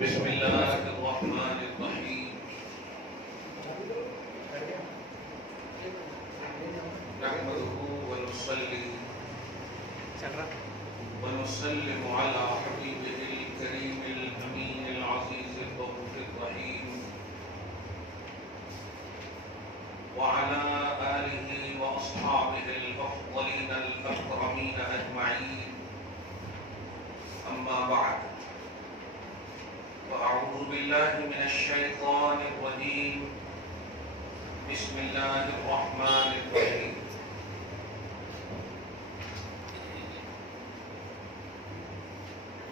بسم اللہ الرحمن الرحیم نحمده ونصلي ونسلم على حبيبه الكريم الأمين العزيز الرؤوف الرحيم وعلى آله وأصحابه الأفضلين الأكرمين أجمعين أما بعد وأعوذ بالله من الشيطان الرجيم بسم الله الرحمن الرحيم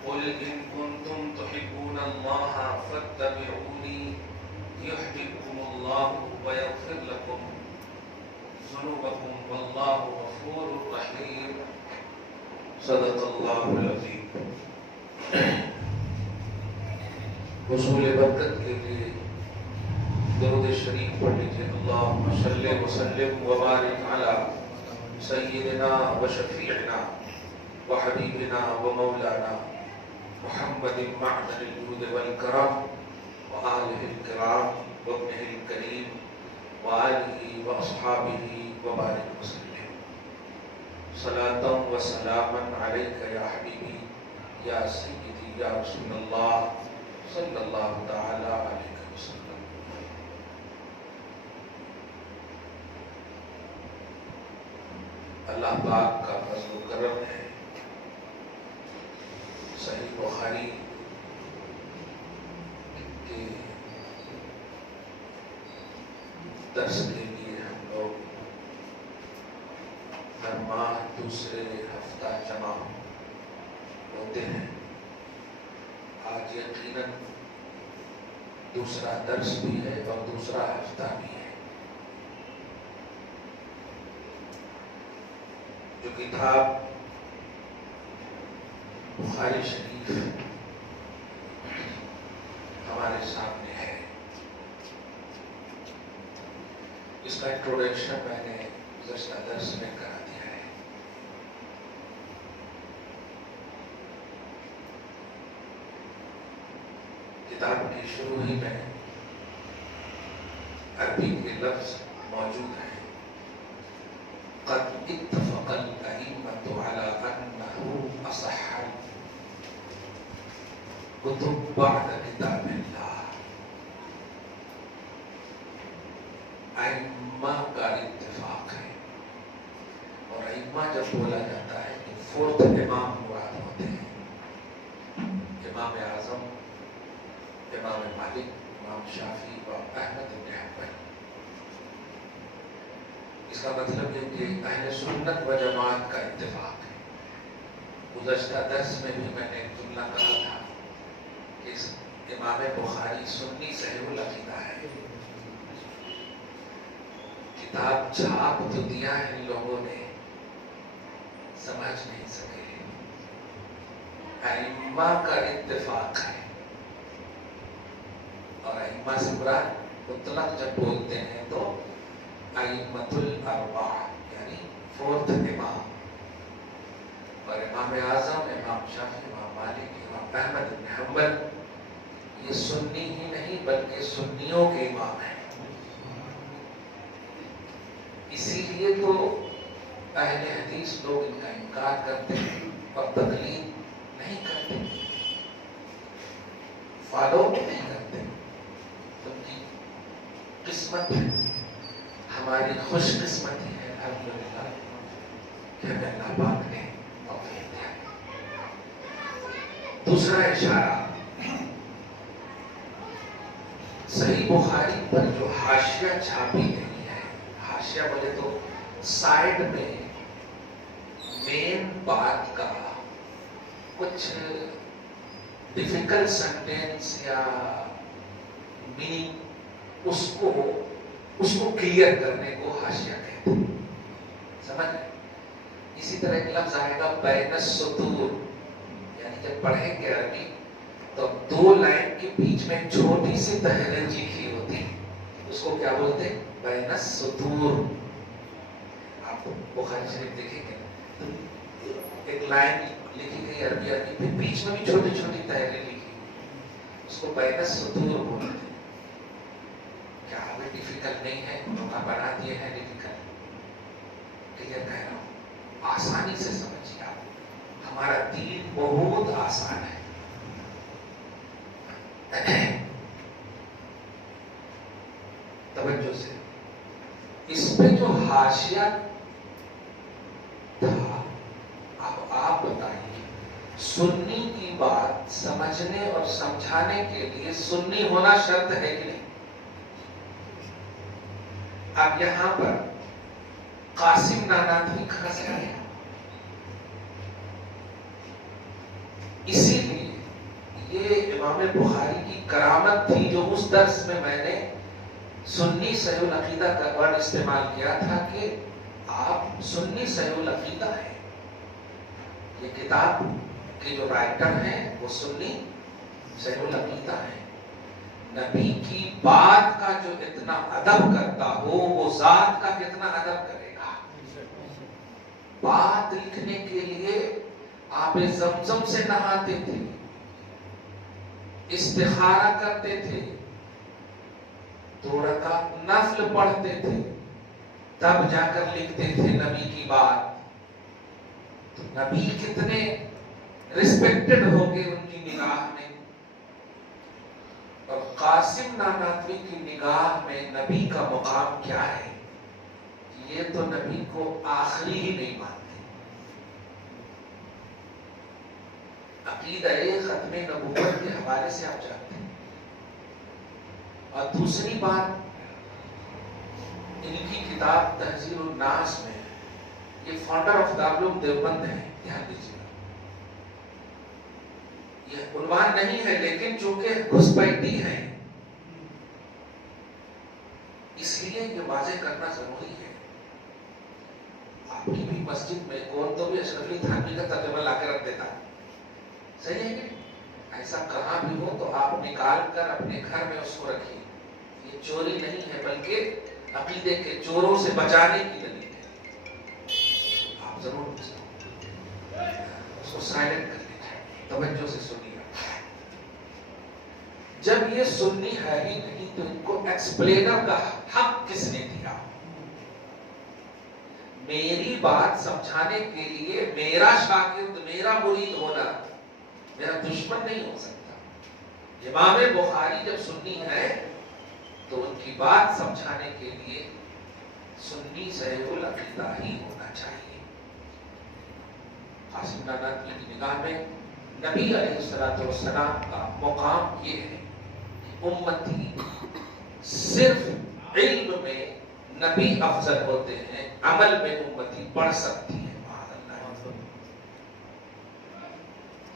قل إن كنتم تحبون الله فاتبعوني يحببكم الله ويغفر لكم ذنوبكم والله غفور رحيم صدق الله العظيم حصول برکت کے لیے درود شریف پڑھ لیجیے اللہم صلی وسلم وبارک علی سیدنا و شفیعنا و حبیبنا و مولانا محمد معدن الجود والکرم و آلہ الکرام و ابنہ الکریم و آلہ و اصحابہ وبارک وسلم صلاة و سلاما علیکہ یا حبیبی یا سیدی یا رسول اللہ صلی اللہ تعالی علیہ وسلم. اللہ پاک کا فضل و کرم ہے. صحیح بخاری کے درس کے لیے ہم لوگ ہر ماہ دوسرے ہفتہ جمع ہوتے ہیں. آج یقیناً دوسرا درس بھی ہے اور دوسرا ہفتہ بھی ہے. جو کتاب بخاری شریف ہمارے سامنے ہے اس کا انٹروڈکشن میں نے گزشتہ درس میں کرا دیا ہے. کتاب کی شروع ہی میں عربی کے لفظ موجود ہیں. قد اتفق الأئمة على أنه أصح الكتب بعد كتاب الله. ائمہ کا اتفاق ہے اور ائمہ جب بولا جاتا ہے تو فورتھ امام مراد ہوتے ہیں. امام اعظم، امام مالک، امام شافعی و احمد بن حنبل. اس کا مطلب ہے کہ اہل سنت و جماعت کا اتفاق ہے. گزشتہ درس میں بھی میں نے ایک جملہ کہا تھا کہ امام بخاری سنی صحیح العقیدہ ہے. کتاب چھاپ تو دیا ان لوگوں نے، سمجھ نہیں سکے. ائمہ کا اتفاق ہے اور ائمہ سے مراد مطلق جب بولتے ہیں تو ائمۃ الاربعہ یعنی فورتھ امام. اور امام اعظم، امام شافعی، امام مالک، امام احمد بن حنبل یہ سنی ہی نہیں بلکہ سنیوں کے امام ہیں. اسی لیے تو اہل حدیث لوگ ان کا انکار کرتے ہیں اور تقلید نہیں کرتے، فالو نہیں کرتے. ان کی قسمت ہے، ہماری خوش قسمتی ہے الحمدللہ کہ ہمیں اللہ پاک نے توفیق دیا. دوسرا اشارہ، صحیح بخاری پر جو حاشیہ چھاپی گئی ہے، حاشیہ بولے تو سائڈ میں مین بات کا کچھ ڈیفیکلٹ سینٹینس یا میننگ اس کو کلیئر کرنے کو حاشیہ کہتے ہیں. سمجھ؟ اسی طرح ایک لفظ آئے گا بین السطور، یعنی جب پڑھیں گے عربی تو دو لائن کے بیچ میں چھوٹی سی تحریر لکھی ہوتی ہے، اس کو کیا بولتے ہیں؟ بین السطور. آپ بخاری شریف دیکھیں گے ایک لائن لکھی گئی عربی پہ، بیچ میں بھی چھوٹی چھوٹی تحریر لکھی. اس کو بین السطور بولتے ہیں. کیا ہمیں ڈیفیکلٹ نہیں ہے؟ انہوں نے بنا دیے ہیں ڈیفیکلٹ. کلیئر کہہ رہا ہوں، آسانی سے سمجھیے آپ. ہمارا دین بہت آسان ہے. توجہ سے اس پہ جو حاشیہ تھا، اب آپ بتائیے، سنی کی بات سمجھنے اور سمجھانے کے لیے سنی ہونا شرط ہے کہ نہیں؟ اب یہاں پر قاسم نانوتوی کہاں سے آیا؟ اسی لیے یہ امام بخاری کی کرامت تھی جو اس درس میں میں نے سنی صحیح العقیدہ کا ورڈ استعمال کیا تھا کہ آپ سنی صحیح العقیدہ ہے. یہ کتاب کے جو رائٹر ہیں وہ سنی صحیح العقیدہ ہے. نبی کی بات کا جو اتنا ادب کرتا ہو وہ ذات کا کتنا ادب کرے گا. بات لکھنے کے لیے آب زمزم سے نہاتے تھے، استخارہ کرتے تھے، 2 رکعت نفل پڑھتے تھے، تب جا کر لکھتے تھے نبی کی بات. تو نبی کتنے ریسپیکٹڈ ہو گئے ان کی نگاہ میں، اور قاسم نانوتوی کی نگاہ میں نبی کا مقام کیا ہے؟ یہ تو نبی کو آخری ہی نہیں مانتے. عقیدہ ختم نبوت کے حوالے سے آپ جانتے ہیں. اور دوسری بات، ان کی کتاب تحذیر الناس میں یہ فاؤنڈر آف دارالعلوم دیوبند ہے، دھیان دیجیے. یہ عنوان نہیں ہے لیکن چونکہ گھسپیٹی ہے اس لیے یہ واضح کرنا ضروری ہے. آپ کی بھی مسجد میں کون تو بھی اشرف علی تھانوی کا ترجمہ لا کے رکھ دیتا ہے. صحیح ہے کہ ایسا کہاں بھی ہو تو آپ نکال کر اپنے گھر میں اس کو رکھیے. یہ چوری نہیں ہے بلکہ عقیدے کے چوروں سے بچانے کی دلیل ہے. آپ ضرور اس کو سائلنٹ کر لیجیے. توجہ سے سنیے. جب یہ سنی ہے ہی نہیں تو ان کو ایکسپلینر کا حق کس نے دیا؟ میری بات سمجھانے کے لیے میرا شاگرد، میرا مرید ہونا میرا دشمن نہیں ہو سکتا. امام بخاری جب سنی ہے تو ان کی بات سمجھانے کے لیے سنی صحیح العقیدہ ہی ہونا چاہیے. قاسم نانوتوی کی نگاہ میں نبی علیہ السلام کا مقام یہ ہے کہ امتی صرف علم میں نبی افضل ہوتے ہیں، عمل میں امتی بڑھ سکتی ہے.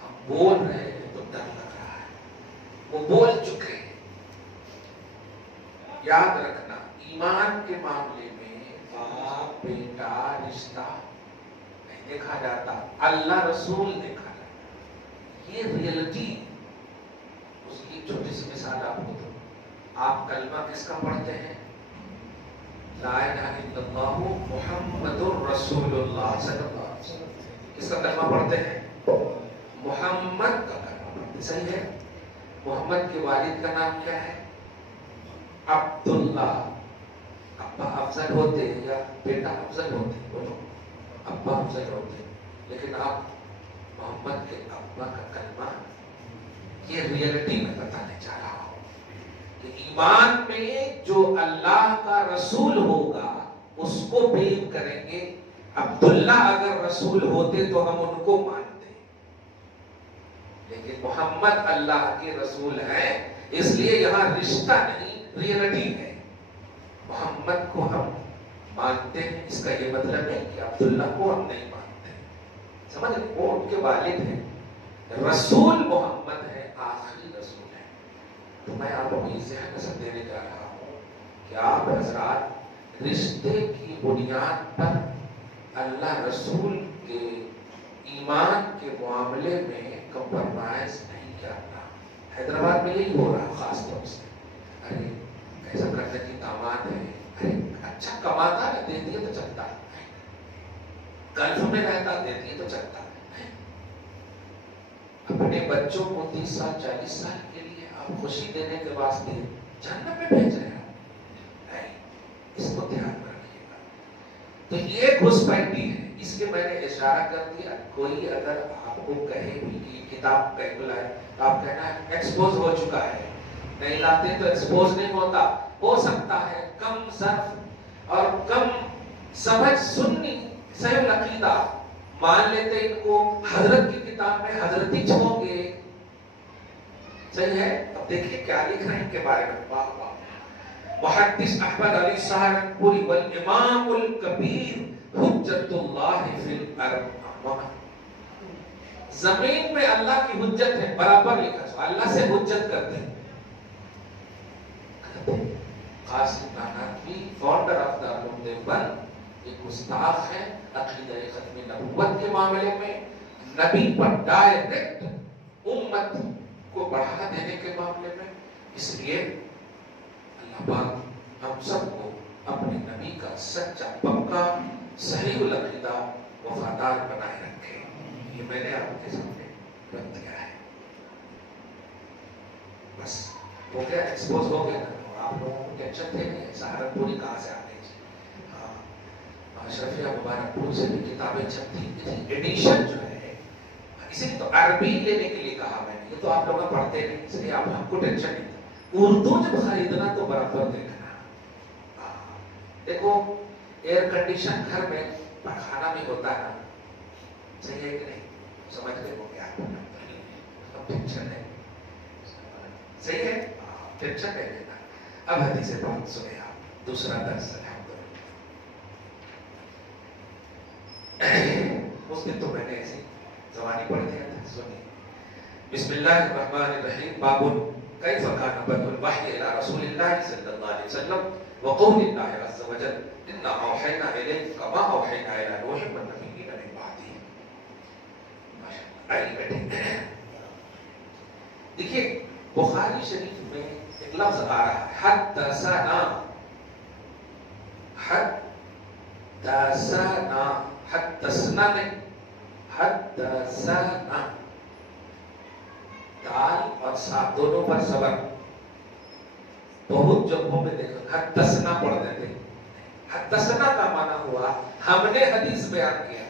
ہم بول رہے ہیں تو ڈر لگ رہا ہے، وہ بول چکے ہیں. یاد رکھنا، ایمان کے معاملے میں باپ بیٹا رشتہ نہیں دیکھا جاتا، اللہ رسول دیکھا جاتا. یہ ریئلٹی. اس کی چھوٹی سی مثال آپ کو دوں. آپ کلمہ کس کا پڑھتے ہیں؟ لا الہ الا اللہ محمد الرسول اللہ صلی اللہ علیہ وسلم. کس کا کلمہ پڑھتے ہیں؟ محمد کا کلمہ پڑھتے. صحیح ہے. محمد کے والد کا نام کیا ہے؟ عبداللہ. ابا افضل ہوتے ہیں یا بیٹا افضل ہوتے ہیں؟ بولو. ابا افضل ہوتے ہیں. لیکن آپ محمد کے ابا کا کلمہ، یہ ریئلٹی میں بتانے چاہ رہا ہوں کہ ایمان میں جو اللہ کا رسول ہوگا اس کو بلیو کریں گے. عبداللہ اگر رسول ہوتے تو ہم ان کو مانتے، لیکن محمد اللہ کے رسول ہیں اس لیے یہاں رشتہ نہیں، ریئلٹی ہے. محمد کو ہم مانتے ہیں، اس کا یہ مطلب ہے کہ عبداللہ کو ہم نہیں مانتے. سمجھ رہے؟ وہ ان کے والد ہیں. رسول محمد ہے، آخری رسول ہے. تو میں آپ کو یہ ذہن نصیحت دینے جا رہا ہوں کہ آپ حضرات رشتے کی بنیاد پر اللہ رسول کے ایمان کے معاملے میں کمپرمائز نہیں کرنا. حیدرآباد میں یہی ہو رہا خاص طور سے. ارے کیسا کرنے کی داماد ہے، ارے اچھا کماتا ہے، دے دیے تو چلتا ہے. گلف میں رہتا، دے دیے تو چلتا ہے. اپنے بچوں کو 30 سال 40 سال کے لیے آپ خوشی دینے کے واسطے جہنم میں بھیج رہے ہیں؟ نہیں، اس کو دھیان میں رکھیے گا۔ تو یہ گھسپیٹی ہے، اس کے میں نے اشارہ کر دیا۔ کوئی اگر آپ کو کہے بھی کہ یہ کتاب کہیں لائے، تو آپ کہنا ہے ایکسپوز ہو چکا ہے، نہیں لاتے تو ایکسپوز نہیں ہوتا۔ ہو سکتا ہے کم ظرف اور کم سمجھ سنی صحیح العقیدہ مان لیتے ان کو حضرت کی کتاب میں حضرتی چھوڑ گے، صحیح ہے۔ اب دیکھیے کیا لکھ رہے ہیں ان کے بارے میں، واہ واہ۔ محدث احمد علی سہارنپوری والامام الکبیر حجت اللہ فی الارض، زمین میں اللہ کی حجت ہے، برابر لکھا ہے، اللہ سے حجت کرتے ہیں۔ قاسم نانوتوی فاؤنڈر آف دارالعلوم دیوبند ایک گستاخ ہے عقیدہ ختم نبوت کے معاملے میں، نبی پر ڈائریکٹ امت کو بڑھا دینے کے معاملے میں۔ اس لیے اللہ پاک ہم سب کو اپنے نبی کا سچا پکا صحیح العقیدہ وفادار بنائے رکھے۔ یہ میں نے آپ کے سامنے رکھ دیا ہے۔ بس ہو گیا، ایکسپوز ہو گیا نا۔ آپ لوگوں کو ٹینشن تھے نہیں، سہارنپوری کہاں سے آ گئی؟ ہاں، اشرفیہ مبارکپور سے بھی کتابیں چھپتی تھی، ایڈیشن جو ہے، اسی لیے تو عربی لینے کے لیے کہا میں نے، یہ تو آپ لوگ پڑھتے نہیں، اس لیے آپ ہم کو ٹینشن نہیں تھا۔ اردو جب خریدنا تو برابر دیکھنا۔ دیکھو ایئر کنڈیشن گھر میں پخانا بھی ہوتا ہے نا، صحیح ہے کہ نہیں؟ سمجھ رہے ہو کیا؟ اب ٹینشن ہے، صحیح ہے، ٹینشن نہیں لینا۔ اب حدیث پاک سنیں آپ، دوسرا درس اس دن تو میں نے ایسی زبانی پڑھ دیا تھا، سنیں۔ بسم اللہ الرحمن الرحیم، باب کیف کان بدء الوحی الی رسول اللہ صلی اللہ علیہ وسلم وقول اللہ عز وجل انا اوحینا الیک کما اوحینا الی نوح والنبیین من بعدہ۔ آئیے بیٹھیں۔ دیکھیے بخاری شریف میں ایک لفظ آ رہا ہے حدثنا، حدثنا، حدثنا نہیں، حدثنا، دال اور سا دونوں پر زبر۔ بہت جگہوں میں دیکھو حدثنا پڑھ دیتے ہیں۔ حدثنا کا معنی ہوا ہم نے حدیث بیان کیا،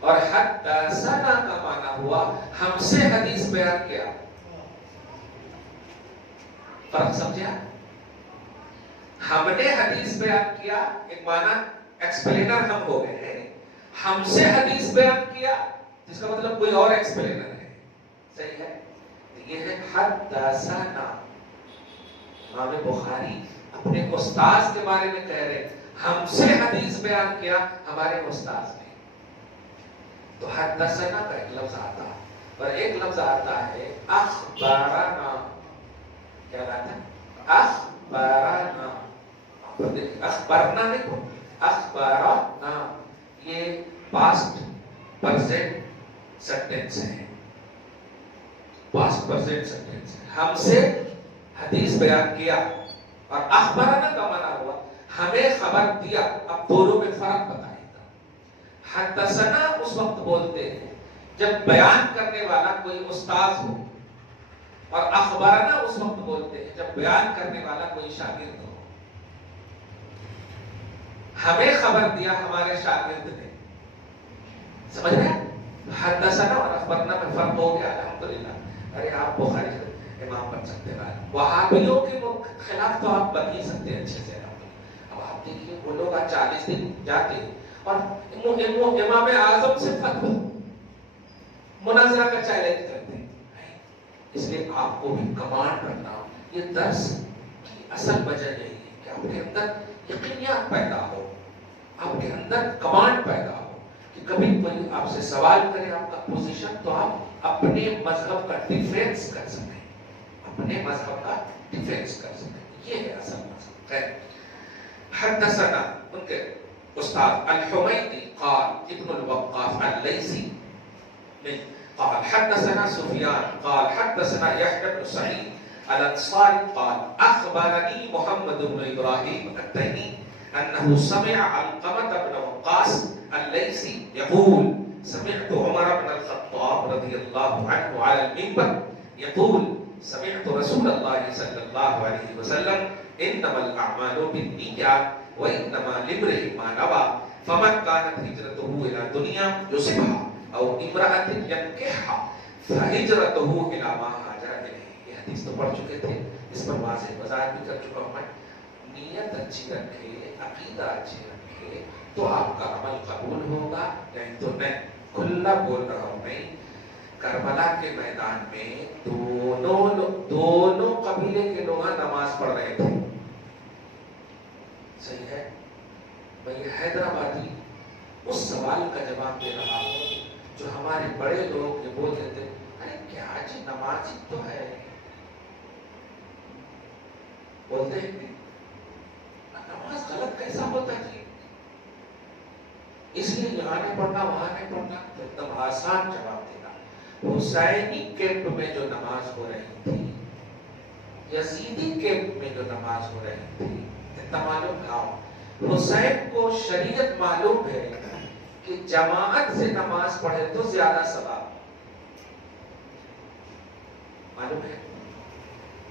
اور حدثنا کا معنی ہوا ہم سے حدیث بیان کیا۔ فرق سمجھا؟ ہم نے حدیث بیان کیا ایک معنی ایکسپلینر ہم ہو گئے ہیں، ہم سے حدیث بیان کیا جس کا مطلب کوئی اور ایکسپلینر ہے، صحیح ہے؟ یہ ہے حدثنا۔ امام بخاری اپنے استاذ کے بارے میں کہہ رہے ہم سے حدیث بیان کیا ہمارے استاذ نے۔ تو حدثنا کا ایک لفظ آتا ہے، اور ایک لفظ آتا ہے اخبارنا۔ کیا بات ہے؟ اخبارنا، اخبارنا دیکھو، اخبارنا یہ پاسٹ پرزینٹ سینٹینس ہے، پاسٹ پرزینٹ سینٹینس ہے۔ ہم سے حدیث بیان کیا، اور اخبارنا کا معنی ہوا ہمیں خبر دیا۔ اب دونوں میں فرق بتائے گا۔ حدثنا اس وقت بولتے ہیں جب بیان کرنے والا کوئی استاذ ہو، اور اخبارنا اس وقت بولتے ہیں جب بیان کرنے والا کوئی شاگرد ہو۔ ہمیں خبر دیا ہمارے شاگرد نے، سمجھ رہے ہیں؟ حدثنا اور اخبارنا میں فرق ہو گیا، الحمدللہ۔ ارے آپ بخاری امام بن سکتے ہیں، وہابیوں کے خلاف تو آپ بن ہی سکتے ہیں اچھے سے۔ اب آپ دیکھیے وہ لوگ 40 دن جاتے ہیں اور امام اعظم سے فتوی مناظرہ کا چیلنج کرتے ہیں۔ اس لیے آپ کو بھی کمانڈ رکھنا، یہ درس کی اصل وجہ یہی ہے کہ آپ کے اندر یقینیات پیدا ہو، آپ کے اندر کمانڈ پیدا ہو، کہ کبھی کوئی آپ سے سوال کرے آپ کا پوزیشن تو آپ اپنے مذہب کا ڈیفینس کر سکیں، اپنے مذہب کا ڈیفینس کر سکیں۔ یہ ہے اصل مذہب۔ خیر، حدثنا ان کے استاد الحمیدی قال ابن الوقاف اللیثی قال حدثنا سفیان قال حدثنا یحیی بن سعید الانصاری قال اخبرنی محمد بن ابراہیم التیمی انه سمع علقمة بن وقاص اللیثی یقول سمعت عمر بن الخطاب رضی اللہ عنہ على المنبر يقول سمعت رسول اللہ صلی اللہ علیہ وسلم انما الاعمال بالنیات وانما لامرئ ما نوى فمن كانت هجرته الى دنیا يصبها او امرأة ينكحها فهجرته الى ما هاجر الیہ. یہ حدیث تو پڑھ چکے تھے, اس پر واضح وضاحت بھی کر چکا ہوں میں. نیت اچھی رکھے, عقیدہ اچھی رکھے تو آپ کا عمل قبول ہوگا, نہیں تو نہیں. کھلا بول رہا ہوں میں, کربلا کے میدان میں دونوں قبیلے کے لوگ نماز پڑھ رہے تھے. صحیح ہے. میں یہ حیدرآبادی اس سوال کا جواب دے رہا ہوں جو ہمارے بڑے لوگ یہ بولتے تھے, ارے کیا جی نماز ہی تو ہے. بولتے ہیں نماز غلط کیسا ہوتا جی, اس لیے یہاں نہیں پڑھنا وہاں نہیں پڑھنا. تو ایک دم آسان جواب دینا. حسینی کیمپ میں جو نماز ہو رہی تھی, یزیدی کیمپ میں جو نماز ہو رہی تھی, اتنا معلوم لاؤ. حسین کو شریعت معلوم ہے کہ جماعت سے نماز پڑھے تو زیادہ ثواب معلوم ہے.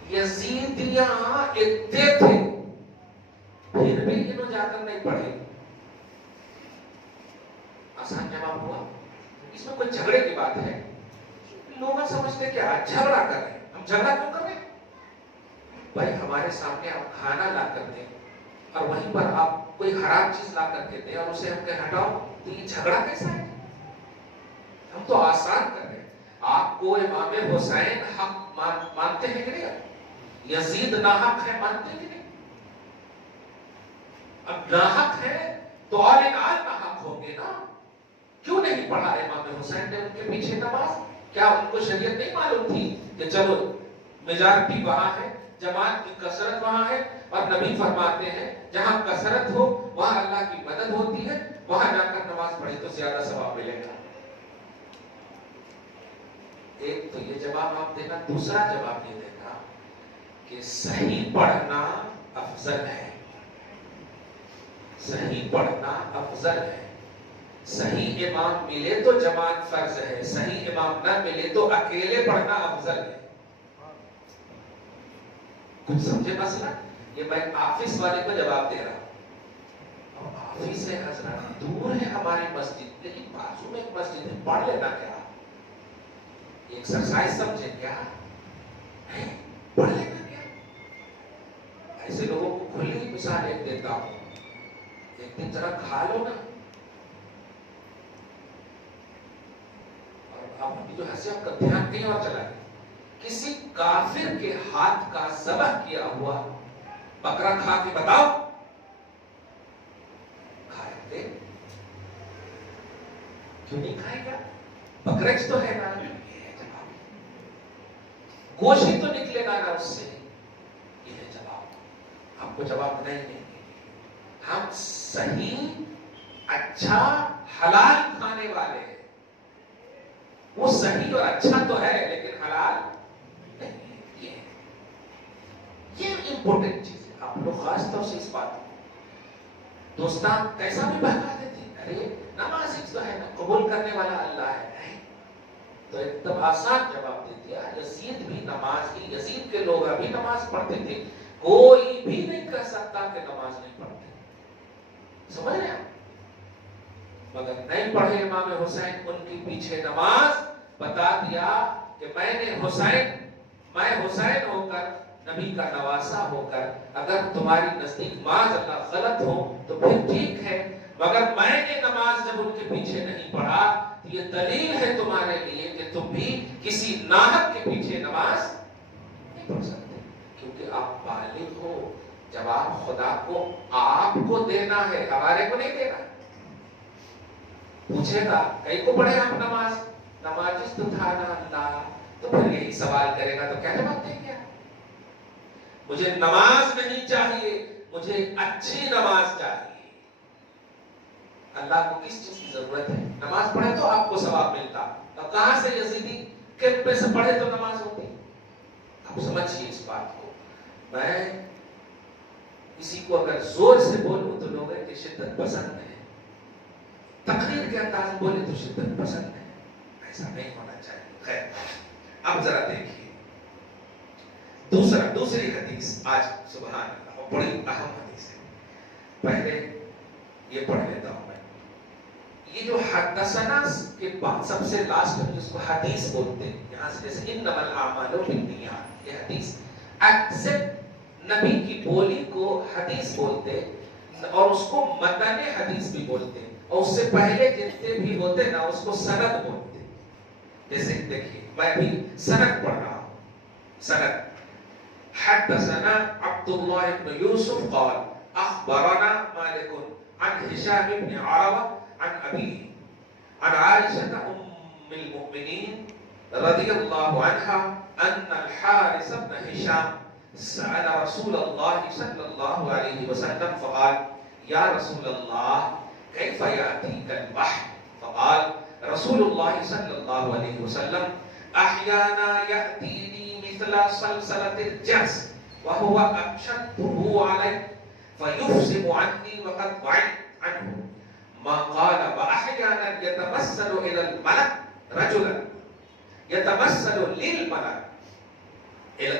یزیدیاں اتنے تھے پھر بھی انہوں جا کر نہیں پڑھے. آسان جواب ہوا. اس میں کوئی جھگڑے کی بات ہے؟ لوگ سمجھتے کیا جھگڑا کر رہے ہیں. ہم جھگڑا کیوں کر رہے ہیں بھائی؟ ہمارے سامنے آپ کھانا لا کر دیں اور وہیں پر آپ کوئی حرام چیز لا کر کے دیں اور اسے ہم کہیں ہٹاؤ, تو یہ جھگڑا کیسا ہے؟ ہم تو آسان کر رہے ہیں. آپ کو امام حسین حق مانتے ہیں کہ نہیں؟ یزید ناحق ہے مانتے ہیں کہ نہیں؟ اب ناحق ہے تو اور ایک آل ناحق ہوں گے نا. کیوں نہیں پڑھا امام حسین نے ان کے پیچھے نماز؟ کیا ان کو شریعت نہیں معلوم تھی کہ چلو میجارٹی وہاں ہے, جماعت کی کثرت وہاں ہے, اور نبی فرماتے ہیں جہاں کثرت ہو وہاں اللہ کی مدد ہوتی ہے, وہاں جا کر نماز پڑھی تو زیادہ ثواب ملے گا. ایک تو یہ جواب آپ دینا. دوسرا جواب یہ دینا کہ صحیح پڑھنا افضل ہے. صحیح پڑھنا افضل ہے. صحیح امام ملے تو جماعت فرض ہے, صحیح امام نہ ملے تو اکیلے پڑھنا افضل ہے. کچھ سمجھے مسئلہ؟ یہ میں آفس والے کو جواب دے رہا ہوں. آفس ہے حضرت, دور ہے ہماری مسجد, لیکن بازو میں ایک مسجد ہے, پڑھ لینا. کیا ایکسرسائز سمجھے کیا؟ پڑھ لینا کیا؟ ایسے لوگوں کو کھلی مثال ایک دیتا ہوں. ایک دن ذرا کھا لو نا, اور آپ جو ہنسی آپ کا دھیان کہیں اور چلا گیا. کسی کافر کے ہاتھ کا ذبح کیا ہوا بکرا کھا کے بتاؤ کھائے گے؟ کیوں نہیں کھائے گا؟ بکرچ تو ہے نا. گوشت تو نکلے گا نا اس سے. یہ ہے جواب. آپ کو جواب نہیں دیں گے. ہم صحیح اچھا حلال کھانے والے ہیں. وہ صحیح اور اچھا تو ہے لیکن حلال نہیں. یہ امپورٹنٹ چیز ہے. آپ لوگ خاص طور سے اس بات دوستان کیسا بھی بہکا دیتے ہیں, ارے نماز تو ہے نا, قبول کرنے والا اللہ ہے. تو ایک دم آسان جواب دے دیا. یزید بھی نماز ہی, یزید کے لوگ ابھی نماز پڑھتے تھے. کوئی بھی نہیں کہہ سکتا کہ نماز نہیں پڑھتے. سمجھ رہے ہیں؟ مگر نہیں پڑھے امام حسین, ان کے پیچھے نماز. بتا دیا کہ میں حسین ہو کر, نبی کا نواسا ہو کر, اگر تمہاری نزدیک معاذ اللہ غلط ہو تو پھر ٹھیک ہے, مگر میں نے نماز جب ان کے پیچھے نہیں پڑھا تو یہ دلیل ہے تمہارے لیے کہ تم بھی کسی ناحق کے پیچھے نماز نہیں پڑھ سکتے. کیونکہ آپ بالغ ہو. جواب خدا کو آپ کو دینا ہے, ہمارے کو نہیں دینا. پوچھے گا کہیں کو پڑھے آپ نماز, نمازش تو تھا نا اللہ, تو پھر یہی سوال کرے گا تو کیا جواب دیں گے؟ مجھے نماز نہیں چاہیے, مجھے اچھی نماز چاہیے. اللہ کو کس چیز کی ضرورت ہے؟ نماز پڑھے تو آپ کو ثواب ملتا. تو کہاں سے یزیدی کیمپ پہ سے پڑھے تو نماز ہوتی؟ آپ سمجھیے اس بات کو. میں کسی کو اگر زور سے بولوں تو لوگ ہیں کہ شدت پسند ہے, تقریر کے انداز میں بولے تو شدت پسند ہے. ایسا نہیں ہونا چاہیے. خیر, اب ذرا دیکھیے دوسری حدیث آج سبحان اللہ بڑی اہم حدیث ہے. پہلے یہ پڑھ لیتا ہوں میں. یہ جو حدثنا کے بعد سب سے لاسٹ میں جس کو حدیث بولتے ہیں, یہاں سے جیسے انما الاعمال بالنیات, یہ حدیث ایکسپٹ نبی کی بولی کو حدیث بولتے ہیں, اور اس کو متن حدیث بھی بولتے ہیں, اور اس سے پہلے جتنے بھی ہوتے نا اس کو سند بولتے ہیں. جیسے دیکھیے میں ابھی سند پڑھ رہا ہوں. سند حدثنا عبد الله بن يوسف قال اخبرنا مالك عن هشام بن عروة عن أبيه عن عائشة أم المؤمنين رضي الله عنها أن الحارث بن هشام سأل رسول الله صلى الله عليه وسلم فقال يا رسول الله كيف يأتيك الوحي؟ فقال رسول الله صلى الله عليه وسلم أحيانا يأتيني مثل سلسلة الجرس وهو أشده علي فيفزم عني وقد بعدت عنه ما قال وأحيانا يتمثل إلى الملك رجلا يتمثل للملك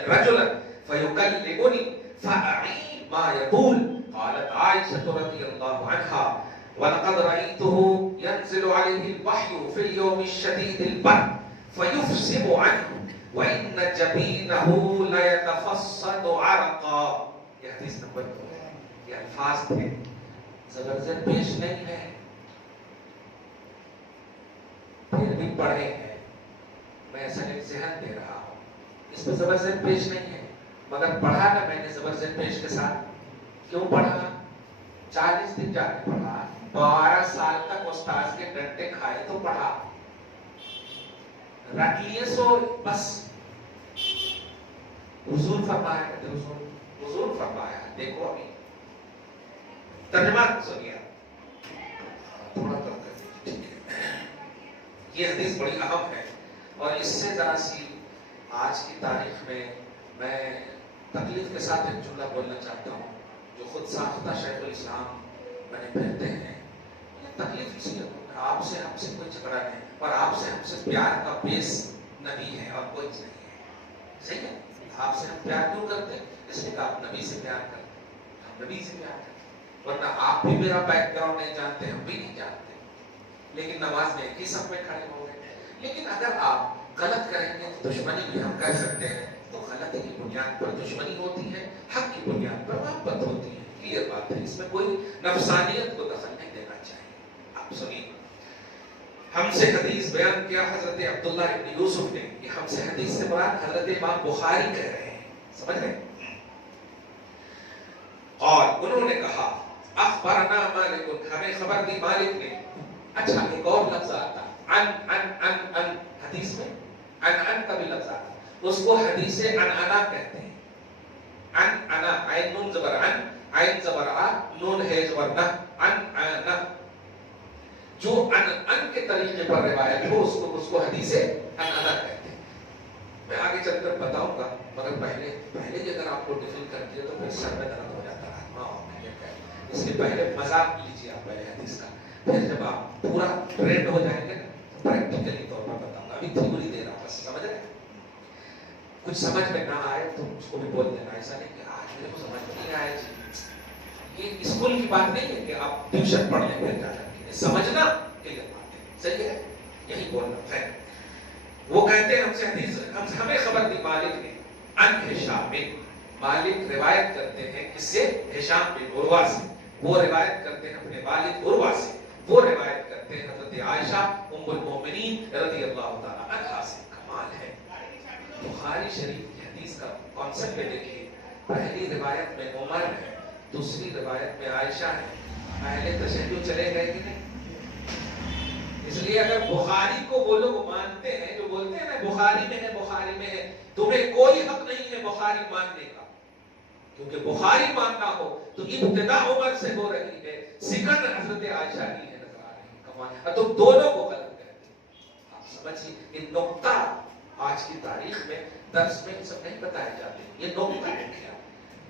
رجلا فيكلمني فأعي ما يقول. قالت عائشة رضي الله عنها ولقد رأيته ينزل عليه الوحي في اليوم الشديد البرد فيفزم عنه وإن جبينه ليتفصد عرقا. یہ حدیث نمبر 2 یہ الفاظ تھے, زبردست پیش نہیں ہے, پھر بھی پڑھے ہیں, میں ایسا ایک ذہن دے رہا ہوں, اس پہ زبردست پیش نہیں ہے, مگر پڑھا نا میں نے زبردست پیش کے ساتھ. کیوں پڑھا؟ 40 دن جا کے پڑھا, 12 سال تک استاذ کے ڈنڈے کھائے تو پڑھا, رکھ لیے سو بس. حضور فرمایا, حضور فرمایا, دیکھو ابھی ترجمہ سنیے تھوڑا ٹھیک ہے. یہ حدیث بڑی اہم ہے, اور اس سے ذرا سی آج کی تاریخ میں تکلیف کے ساتھ ایک جملہ بولنا چاہتا ہوں, جو خود ساختہ شیخ الاسلام بنے پھرتے ہیں. تکلیف اس لیے آپ سے ہم سے کوئی جھگڑا نہیں, اور آپ سے ہم سے پیار کا بیس نبی ہے اور کوئی نہیں ہے. صحیح ہے, آپ سے ہم پیار کیوں کرتے ہیں؟ اس لیے کہ آپ نبی سے پیار کرتے ہیں, ہم نبی سے پیار کرتے ہیں. ورنہ آپ بھی میرا بیک گراؤنڈ نہیں جانتے, ہم بھی نہیں جانتے, لیکن نماز میں ایک ہی صف میں کھڑے ہو گئے. لیکن اگر آپ غلط کریں گے تو دشمنی بھی ہم کہہ سکتے ہیں, تو غلطی کی بنیاد پر دشمنی ہوتی ہے, حق کی بنیاد پر محبت ہوتی ہے. کلیئر بات ہے, اس میں کوئی نفسانیت کو دخل نہیں دینا چاہیے. آپ سنیے, ہم سے حدیث بیان کیا حضرت عبداللہ ابن یوسف نے. یہ ہم سے حدیث سے مراد حضرت امام بخاری کہہ رہے ہیں, سمجھ رہے ہیں. اور انہوں نے کہا اخبرنا مالک, ہمیں خبر دی مالک نے. اچھا ایک اور لفظ آتا ان حدیث میں ان کا بھی لفظ آتا, اس کو حدیث انا کہتے ہیں. انا عین نون زبر ان, عین زبر ا, نون ہے زبر نہ, انا. جو ان کے طریقے پر روایت ہو اس کو حدیث انا کہتے ہیں. میں آگے چل کر بتاؤں گا, مگر پہلے اگر آپ کو ڈیفائن کر دیا تو پھر سر میں درد ہو جاتا ہے. اس لیے پہلے مذاق لیجیے آپ پہلے حدیث کا, پھر جب آپ پورا ٹرینڈ ہو جائیں گے نا تو پریکٹیکلی طور پر بتاؤں گا. ابھی تھیوری دے رہا ہوں بس, سمجھ رہے ہیں. کچھ سمجھ میں نہ آئے تو اس کو بھی بول دینا, ایسا نہیں کہ آج میرے کو سمجھ میں نہیں آیا جی. یہ اسکول کی بات نہیں ہے کہ آپ ٹیوشن پڑھ لیں پھر جا کر کے سمجھنا یہ بات ہے. صحیح ہے, یہی بولنا ہے. وہ کہتے ہیں ہم سے حدیث, ہمیں خبر دی مالک نے ان ہشام بن, مالک روایت کرتے ہیں کس سے؟ ہشام بن عروہ سے. وہ روایت کرتے ہیں اپنے والد عروہ سے, وہ روایت کرتے ہیں حضرت عائشہ ام المؤمنین رضی اللہ تعالی عنہا سے. کمال ہے. بخاری شریف کی حدیث کا کانسیپٹ میں دیکھیے, پہلی روایت میں عمر ہے, دوسری روایت میں عائشہ ہے. پہلے تشیع چلے گئے کہ نہیں؟ اس لیے اگر بخاری کو وہ لوگ مانتے ہیں جو بولتے ہیں نا بخاری میں ہے, بخاری میں ہے, تمہیں کوئی حق نہیں ہے بخاری ماننے کا, کیونکہ بخاری ماننا ہو تو ابتدا عمر سے ہو رہی ہے, سکن حضرت عائشہ کی ہے, نظر آ رہی ہے. کمال. تو دونوں کو غلط کہتے ہیں. آپ سمجھیے, یہ نقطہ آج کی تاریخ میں درس میں سب نہیں بتائے جاتے. یہ نقطہ ہے کیا؟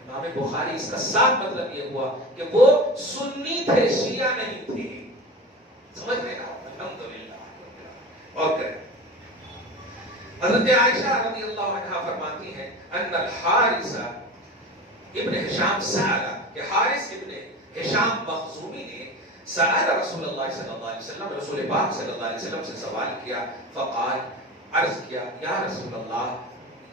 امام بخاری اس کا صاف مطلب یہ ہوا کہ وہ سنی تھے, شیعہ نہیں تھے. سمجھ رہے ہیں آپ؟ الحمدللہ. اور کریں حضرت عائشہ رضی اللہ عنہا فرماتی ہیں ان الحارث ابن ہشام سأل کہ حارث ابن ہشام مخزومی نے سأل رسول اللہ صلی اللہ علیہ وسلم رسول پاک صلی اللہ علیہ وسلم سے سوال کیا فقال عرض کیا یا رسول اللہ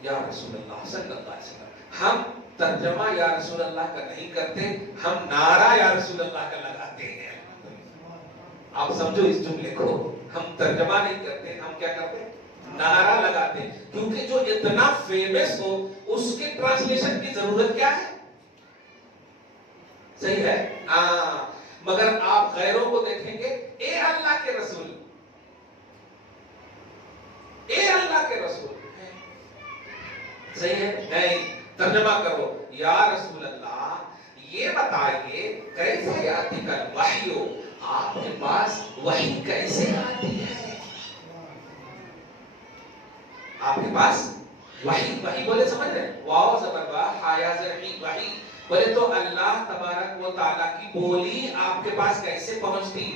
صلی اللہ علیہ وسلم ہم ترجمہ یا رسول اللہ کا نہیں کرتے، ہم نعرہ یا رسول اللہ کا لگاتے ہیں۔ آپ سمجھو اس جملے کو، ہم ترجمہ نہیں کرتے، ہم کیا کرتے؟ نعرہ لگاتے ہیں، کیونکہ جو اتنا فیمس ہو اس کے ٹرانسلیشن کی ضرورت کیا ہے؟ صحیح ہے؟ مگر آپ غیروں کو دیکھیں گے، اے اللہ کے رسول، اے اللہ کے رسول، صحیح ہے؟ نہیں، ترجمہ کرو یا رسول اللہ یہ بتائیے کیسے آتی کل وحی، آپ کے پاس وحی کیسے آتی ہے؟ آپ کے پاس وحی بولے سمجھ رہے؟ واو زبر وا ہایا زرعی وحی بولے تو اللہ تبارک و تعالیٰ کی بولی آپ کے پاس کیسے پہنچتی؟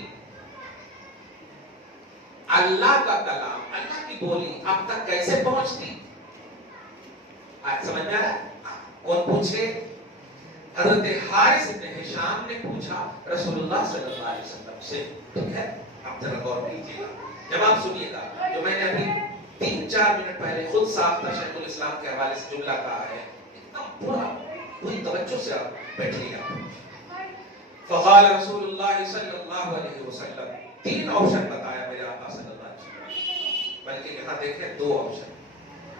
اللہ کا کلام، اللہ کی بولی آپ تک کیسے پہنچتی؟ آج سمجھ میں آ رہا ہے؟ کون پوچھے؟ حضرت حارث بن ہشام نے پوچھا رسول اللہ صلی اللہ علیہ وسلم سے۔ ٹھیک ہے، آپ ذرا غور کیجیے گا، جواب سنیے گا، جو میں نے ابھی 3-4 منٹ پہلے خود ساختہ شیخ الاسلام کے حوالے سے جملہ کہا ہے، اتنا پوری توجہ سے آپ بیٹھیے گا۔ فقال رسول اللہ صلی اللہ علیہ وسلم، 3 آپشن بتایا میرے آقا صلی اللہ علیہ وسلم، بلکہ یہاں دیکھیں 2 آپشن،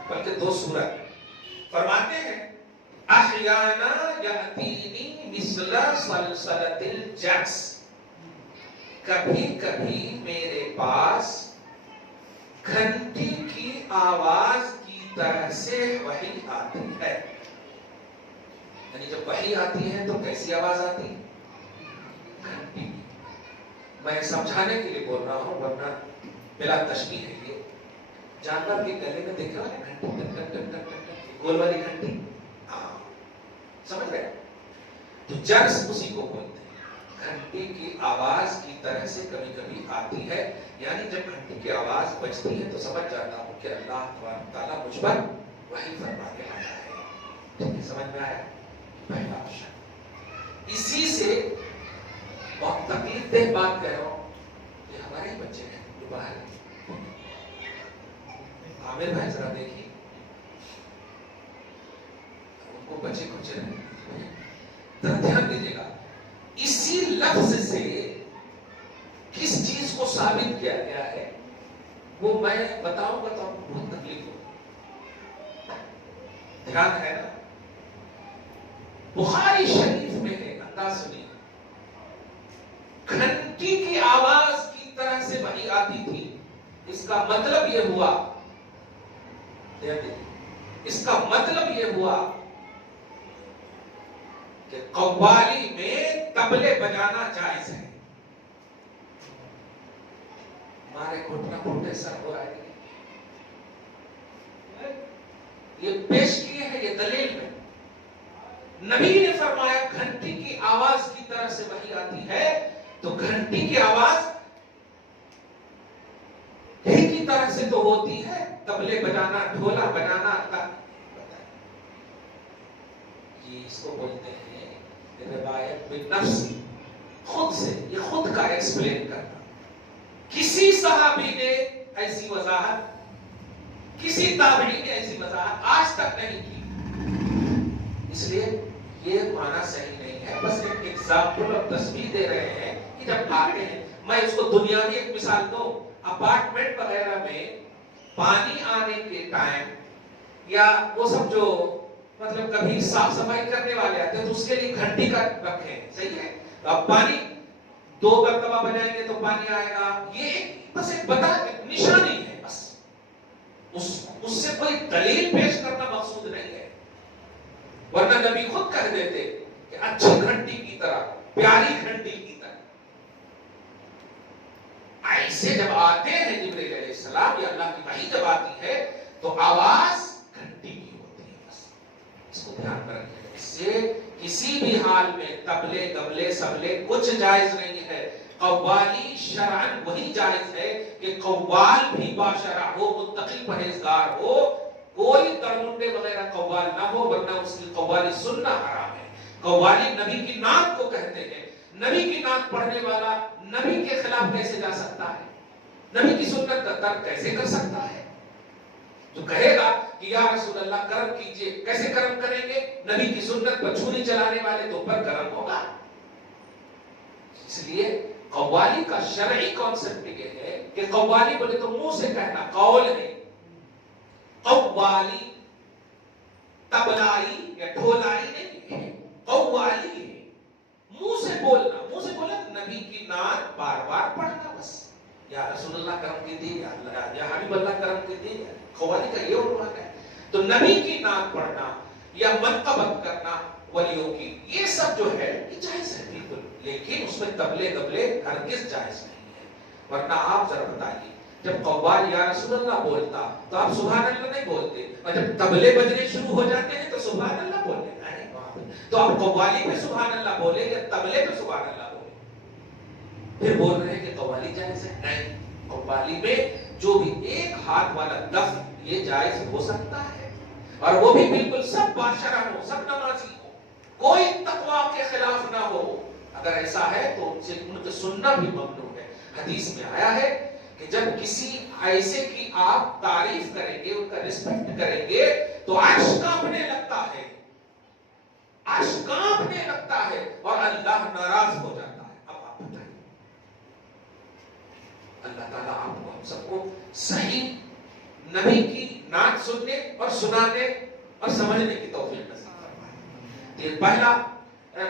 بلکہ 2 صورت۔ فرماتے ہیں احیانا یاتینی مثل سلسلۃ الجرس، کبھی کبھی میرے پاس گھنٹی کی آواز کی طرح سے وحی آتی ہے۔ یعنی جب وحی آتی ہے تو کیسی آواز آتی؟ گھنٹی۔ میں سمجھانے کے لیے بول رہا ہوں، ورنہ بلا تشبیہ ہے یہ جانور کے گلے میں دیکھا ہے گھنٹی، ٹک ٹک ٹک ٹک ٹک، گول والی گھنٹی، سمجھ رہے؟ تو جرس اسی کو بولتے ہیں، گھنٹی کی آواز کی طرح سے کبھی کبھی آتی ہے، یعنی جب گھنٹی کی آواز بجتی ہے تو سمجھ جاتا ہوں کہ اللہ تبارک تعالیٰ مجھ پر وحی فرما کے آیا ہے۔ ٹھیک ہے، سمجھ میں آیا؟ پہلا آپشن۔ اسی سے بہت تکلیف دہ بات کہہ رہا ہوں، یہ ہمارے ہی بچے ہیں جو باہر ہیں۔ عامر بھائی ذرا دیکھیے، کو بچے کچھ دھیان دیجیے گا، اسی لفظ سے کس چیز کو ثابت کیا گیا ہے وہ میں بتاؤں گا تو بہت تکلیف ہوگی۔ دھیان ہے نا؟ بخاری شریف میں ہے، انداز سنیے، گھنٹی کی آواز کی طرح سے وحی آتی تھی، اس کا مطلب یہ ہوا، اس کا مطلب یہ ہوا کہ قوالی میں طبلے بجانا جائز ہے۔ ہمارے گھٹنا گھٹے سر ہو رہا ہے، یہ پیش کیے ہیں، یہ دلیل ہے۔ نبی نے فرمایا گھنٹی کی آواز کی طرح سے وحی آتی ہے، تو گھنٹی کی آواز ہی کی طرح سے تو ہوتی ہے، طبلے بجانا، ڈھولا بجانا، یہ اس کو بولتے ہیں روایت بالنفس، خود سے، یہ خود کا ایکسپلین کرنا۔ کسی صحابی نے ایسی وضاحت، کسی تابعی نے ایسی وضاحت آج تک نہیں کی، اس لیے یہ معنی صحیح نہیں ہے، بس ایک ایگزامپل اور تشبیہ دے رہے ہیں کہ جب آتے ہیں، میں اس کو دنیاوی ایک مثال دوں، اپارٹمنٹ وغیرہ میں پانی آنے کے ٹائم یا وہ سب جو مطلب کبھی صاف صفائی کرنے والے آتے ہیں تو اس کے لیے گھنٹی کا رکھے ہیں، صحیح ہے؟ اب پانی 2 مرتبہ بجائیں گے تو پانی آئے گا، یہ بس ایک نشانی ہے، بس اس سے کوئی دلیل پیش کرنا مقصود نہیں ہے، ورنہ نبی خود کہہ دیتے کہ اچھی گھنٹی کی طرح، پیاری گھنٹی کی طرح۔ ایسے جب آتے ہیں جبرائیل علیہ السلام یا اللہ کی وحی جب آتی ہے تو آواز گھنٹی کی ہوتی ہے، بس اس کو دھیان میں رکھیں۔ اس سے کسی بھی حال میں طبلے، گبلے، سبلے کچھ جائز نہیں ہے۔ قوالی شرعن وہی جائز ہے کہ قوال بھی باشرع ہو، متقی پرہیزگار ہو، کوئی تڑمنڈے وغیرہ قوال نہ ہو، ورنہ اس کی قوالی سننا حرام ہے۔ قوالی نبی کی نعت کو کہتے ہیں۔ نبی کی نعت پڑھنے والا نبی کے خلاف کیسے جا سکتا ہے؟ نبی کی سنت کا ترک کیسے کر سکتا ہے؟ جو کہے گا کہ یا رسول اللہ کرم کیجئے، کیسے کرم کریں گے؟ نبی کی سنت پر چھری چلانے والے تو پر کرم ہوگا۔ اس لیے قوالی کا شرعی کانسیپٹ یہ ہے کہ قوالی بولے تو منہ سے کہنا، قول ہے۔ قوالی تبلائی یا ڈھولائی نہیں ہے، قوالی ہے، منہ سے بولنا۔ منہ سے بولا نبی کی نعت بار بار پڑھنا، بس یا رسول اللہ کرم کیجئے، یا حبیب اللہ کرم کیجئے۔ قوالی کا یہ عنوان ہے۔ تو نبی کی نعت پڑھنا یا منقبت کرنا ولیوں کی، یہ سب جو ہے یہ جائز ہے بالکل، لیکن اس میں تبلے گبلے ہرگز جائز نہیں ہے۔ ورنہ آپ ذرا بتائیے، جب قوال یا رسول اللہ بولتا تو آپ سبحان اللہ نہیں بولتے، اور جب تبلے بجنے شروع ہو جاتے ہیں تو سبحان اللہ بولنے لگے۔ تو آپ قوالی پہ سبحان اللہ بولے یا تبلے پہ سبحان اللہ بولے؟ پھر بول رہے ہیں کہ قوالی جائز ہے؟ نہیں، قوالی میں جو بھی ایک ہاتھ والا لفظ یہ جائز ہو سکتا ہے، اور وہ بھی بالکل سب باشرع ہو، سب نمازی ہو، کوئی تقوی کے خلاف نہ ہو۔ اگر ایسا ہے تو ان کے سننا بھی ممنوع ہے۔ حدیث میں آیا ہے کہ جب کسی ایسے کی آپ تعریف کریں گے، ان کا ریسپیکٹ کریں گے تو عرش کانپنے لگتا ہے، عرش کانپنے لگتا ہے اور اللہ ناراض ہو جاتا ہے۔ اب آپ بتائیں، اللہ تعالیٰ آپ کو ہم سب کو صحیح نبی کی نعت سننے اور سنانے اور سمجھنے کی توفیق نصیب فرمائے۔ یہ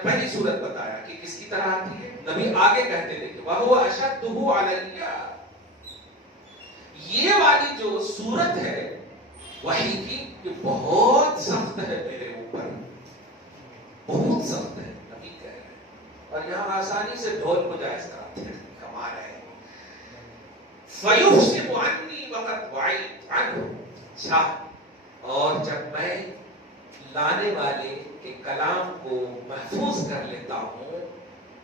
پہلی صورت بتایا کہ کس کی طرح آتی ہے۔ نبی آگے کہتے تھے کہ وَهُوَ أَشَدُّهُ عَلَيَّ، یہ والی جو صورت ہے وحی کی، یہ بہت سخت ہے میرے اوپر، بہت سخت ہے، نبی کہہ رہے ہیں، اور یہاں آسانی سے ڈھول کو جائز کراتے ہیں، کمال ہے۔ فَيُفْسِمُ عَنِّي وَقَدْ وَعِدْ عَنْهُ، اچھا، اور جب میں لانے والے کے کلام کو محفوظ کر لیتا ہوں،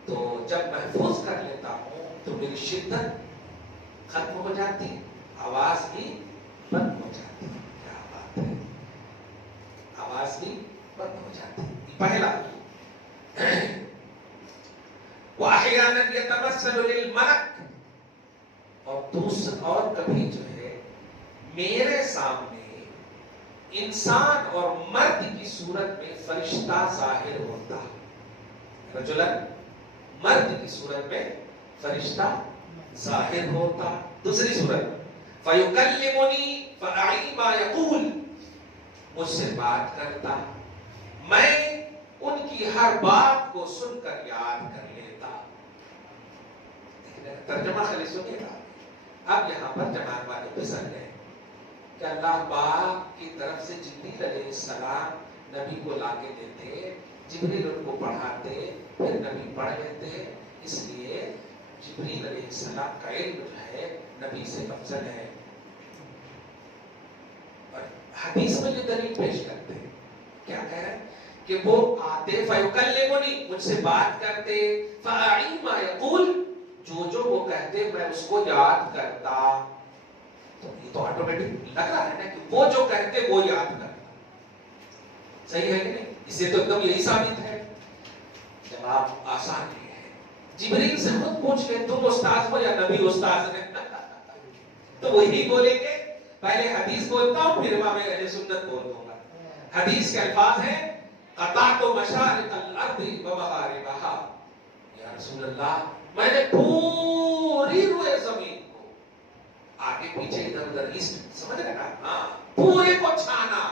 تو جب محفوظ کر لیتا ہوں تو میری شدت ختم ہو جاتی ہے، آواز بھی بند ہو جاتی ہے۔ کیا بات ہے، آواز بھی بند ہو جاتی ہے۔ پہلا وَأَحْيَانًا يَتَمَثَّلُ لِلْمَلَكِ، اور دوسرا، اور کبھی جو ہے میرے سامنے انسان اور مرد کی صورت میں فرشتہ ظاہر ہوتا، رجلن، مرد کی صورت میں فرشتہ ظاہر ہوتا۔ دوسری صورت فَيُكَلِّمُنِي فَأَعِي مَا يَقُولُ، مجھ سے بات کرتا، میں ان کی ہر بات کو سن کر یاد کر لیتا۔ ترجمہ خالی سنیے گا۔ اب یہاں پر جماعت والے پسند گئے کہ اللہ پاک کی طرف سے جبریل علیہ السلام نبی کو لا کے دیتے، جبریل ان کو پڑھاتے، پھر نبی پڑھ لیتے، اس لیے جبریل علیہ السلام کا علم جو ہے نبی سے افضل ہے۔ اور حدیث میں یہ دلیل پیش کرتے ہیں، کیا کہہ رہے ہیں کہ وہ آتے فَيُكَلِّمُنِي، مجھ سے بات کرتے، فَأَعِي مَا يَقُولُ، جو وہ کہتے میں اس کو یاد کرتا۔ تو یہ تو آٹومیٹک لگ رہا ہے نا کہ وہ جو کہتے وہ یاد کرتا، صحیح ہے کہ نہیں؟ اس سے تو ایک دم یہی ثابت ہے۔ جواب آسان یہ ہے، جبریل سے خود پوچھ لیں تم استاد ہو یا نبی استاد ہے، تو وہی بولیں گے۔ پہلے حدیث بولتا ہوں پھر امام اہل سنت بول دوں گا۔ حدیث کے الفاظ ہیں قطعت مشارق الارض ومغاربها، یا رسول اللہ میں نے پوری روئے زمین کو آگے پیچھے ادھر ادھر ایسٹ، سمجھ رہے نا، ہاں، پورے کو چھانا،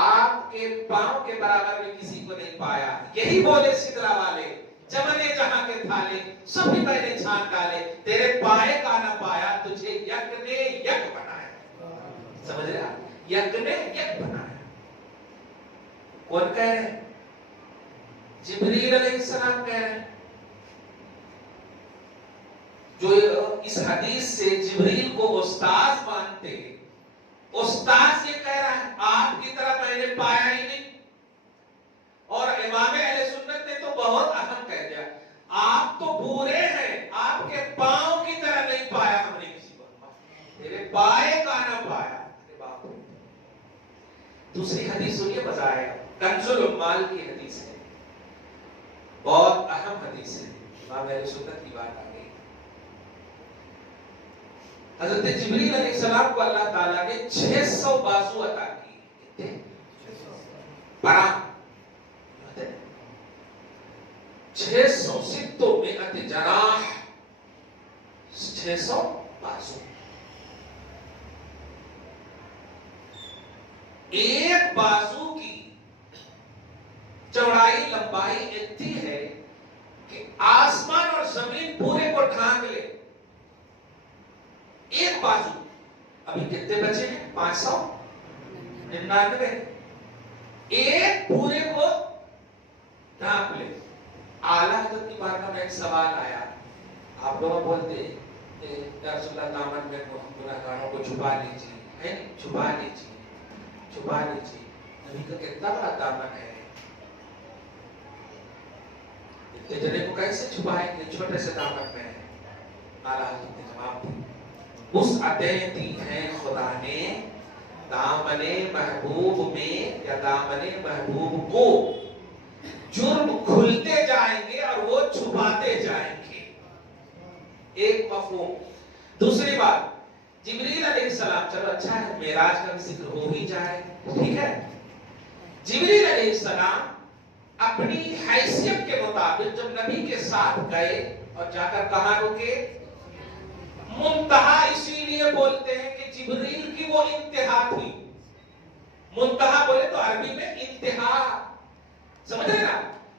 آپ کے پاؤں کے برابر میں کسی کو نہیں پایا۔ یہی بولے سدرا والے، چمنے جہاں کے تھالے سبھی میں نے چھان ڈالے، تیرے پائے کا نہ پایا، تجھے یک نے یک بنایا۔ سمجھ رہے آپ، یک نے یک بنایا۔ کون کہہ رہے ہیں؟ جبریل علیہ السلام کہہ رہے ہیں، جو اس حدیث سے جبریل کو استاد مانتے، استاد یہ کہہ رہا ہے آپ کی طرح میں نے پایا ہی نہیں۔ اور امام اہل سنت نے تو بہت اہم کہہ دیا، آپ تو پورے ہیں دوسری حدیث سنیے مزہ آئے گا. کنز العمال کی حدیث ہے, بہت اہم حدیث ہے, امام اہل سنت کی بات آ گئی. حضرت جبریل علیہ السلام کو اللہ تعالیٰ نے 600 بازو عطا کی. کتنے؟ 600 ستوں میں جناح, 600 بازو. ایک بازو کی چوڑائی لمبائی اتنی ہے کہ آسمان اور زمین پورے کو ڈھانک لے. ایک بازو. ابھی کتنے بچے ہیں؟ 599. ایک پورے کو ڈھانپ لے. اعلیٰ حضرت کی بارگاہ میں ایک سوال آیا. آپ لوگ بولتے کہ یا رسول اللہ دامن میں گناہگاروں کو چھپا لیجیے, ہے چھپا لیجیے, چھپا لیجیے. نبی کا کتنا بڑا دامن ہے, اتنے جنے کو کیسے چھپائیں گے چھوٹے سے دامن میں. اعلیٰ حضرت نے جواب دی, وسعتیں دی ہیں خدا نے دامن محبوب میں یا دامن محبوب کو, جرم کھلتے جائیں گے اور وہ چھپاتے جائیں گے. ایک مفہوم. دوسری بات, جبریل علیہ السلام, چلو اچھا ہے معراج کا ذکر ہو ہی جائے, ٹھیک ہے. جبریل علیہ السلام اپنی حیثیت کے مطابق جب نبی کے ساتھ گئے اور جا کر کہاں رکے؟ منتہا. اسی لیے بولتے ہیں کہ جبریل کی وہ انتہا تھی. منتہا بولے تو عربی میں انتہا, سمجھ رہے نا.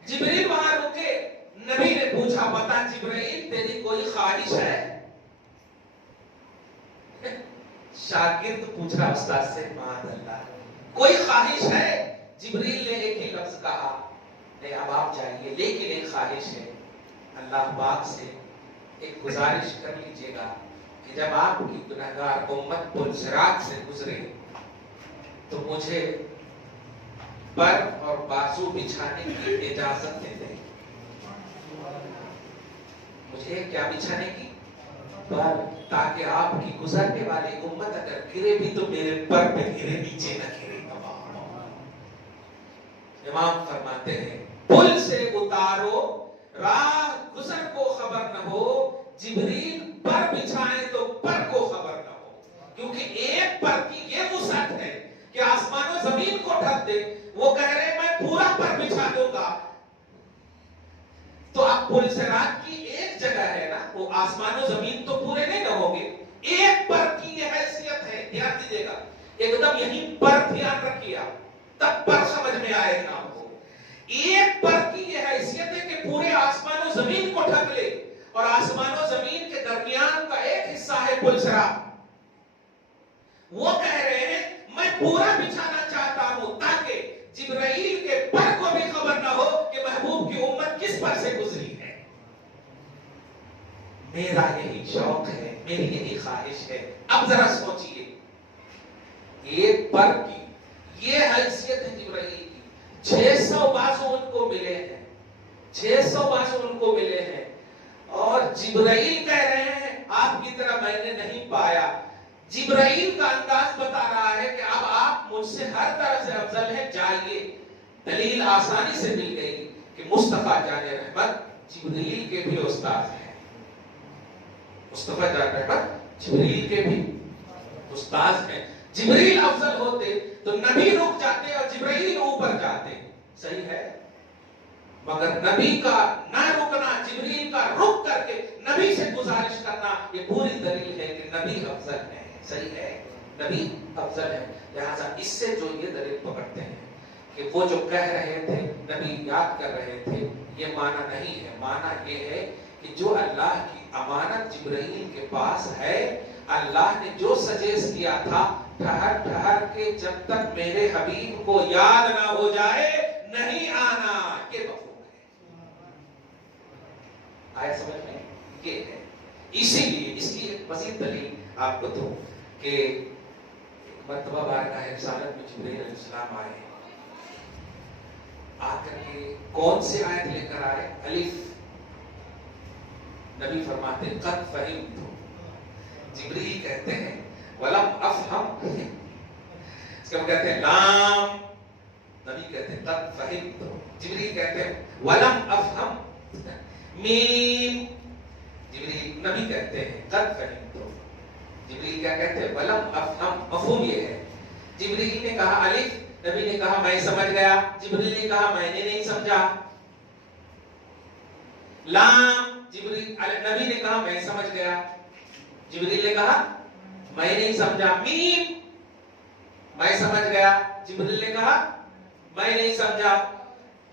جبریل وہاں رکے, نبی نے پوچھا بتا جبریل تیری کوئی خواہش ہے؟ شاگرد پوچھ رہا استاد سے, معاذ اللہ, کوئی خواہش ہے؟ جبریل نے ایک ہی لفظ کہا, نہیں اب آپ جائیے, لیکن ایک خواہش ہے. اللہ پاک سے ایک گزارش کر لیجئے گا کہ جب آپ کی گناہگار امت پلسرات سے گزرے تو مجھے پر اور بازو بچھانے کی اجازت دے دیں. مجھے کیا بچھانے کی؟ پر, تاکہ آپ کی گزرنے والی امت اگر گرے بھی تو میرے پر پہ گرے, نیچے نہ گرے. امام فرماتے ہیں پل سے اتارو راہ گزر کو خبر نہ ہو, جبریل پر بچھائیں تو پر کو خبر نہ ہو. کیونکہ ایک پر کی یہ وسعت ہے کہ آسمان و زمین کو ڈھک دے. وہ کہہ رہے ہیں میں پورا پر بچھا دوں گا. تو اب پل سے رات کی ایک جگہ ہے نا, وہ آسمان و زمین تو پورے نہیں نہ ہوں گے. ایک پر کی یہ حیثیت ہے, دھیان دیجیے گا, ایک دم یہیں پر دھیان رکھیے آپ, تب پر سمجھ میں آئے گا آپ کو. ایک پر کی یہ حیثیت ہے کہ پورے آسمان و زمین کو ڈھک لے, اور آسمان و زمین کے درمیان کا ایک حصہ ہے پلسرا. وہ کہہ رہے ہیں میں پورا بچھانا چاہتا ہوں تاکہ جبرائیل کے پر کو بھی خبر نہ ہو کہ محبوب کی امت کس پر سے گزری ہے. میرا یہی شوق ہے, میری یہی خواہش ہے. اب ذرا سوچئے, ایک پر کی یہ حیثیت ہے جبرائیل کی. 600 بازو ان کو ملے ہیں, 600 بازو ان کو ملے ہیں, اور جبرائیل کہہ رہے ہیں آپ کی طرح میں نے نہیں پایا. جبرائیل کا انداز بتا رہا ہے کہ اب آپ مجھ سے ہر طرح سے افضل ہیں, جائیے. دلیل آسانی سے مل گئی کہ مصطفیٰ جان رحمت جبرائیل کے بھی استاد ہیں. مصطفیٰ جان رحمت جبرائیل کے بھی استاد ہیں. جبرائیل افضل ہوتے تو نبی رک جاتے اور جبرائیل اوپر جاتے, صحیح ہے. مگر نبی کا نہ رکنا, جبرائیل کا رک کر کے نبی سے گزارش کرنا, یہ پوری دلیل ہے کہ نبی افضل ہے. صحیح ہے, نبی افضل ہے. لہذا اس سے جو یہ دلیل پکڑتے ہیں کہ وہ جو کہہ رہے تھے نبی یاد کر رہے تھے, یہ معنی نہیں ہے. معنی یہ ہے کہ جو اللہ کی امانت جبرائیل کے پاس ہے, اللہ نے جو سجیس کیا تھا, ٹھہر ٹھہر کے جب تک میرے حبیب کو یاد نہ ہو جائے نہیں آنا. یہ مفہوم ہے. آیا سمجھ میں؟ یہ ہے. اسی لیے اس کی ایک مزید دلیل آپ کو دوں کہ مرتبہ بارگاہ رسالت میں جبرائیل علیہ السلام آئے, آ کر کے کون سے آیت لے کر آئے؟ الف. نبی فرماتے قد فہمت. جبرائیل کہتے ہیں ولم افہم, اس کے کہتے ہیں لام، نبی کہتے ہیں قد فہمت، جبریل کہتے ہیں ولم افہم، میم، جبریل نبی کہتے ہیں قد فہمت، جبریل کیا کہتے ہیں ولم افہم، مفہوم یہ ہے جبریل نے کہا الف، نبی نے کہا میں سمجھ گیا، جبریل نے کہا میں نے نہیں سمجھا، لام، جبریل نبی نے کہا میں سمجھ گیا، جبریل نے کہا میں نہیں سمجھا، میم، میں سمجھ گیا، جبریل نے کہا میں نہیں سمجھا،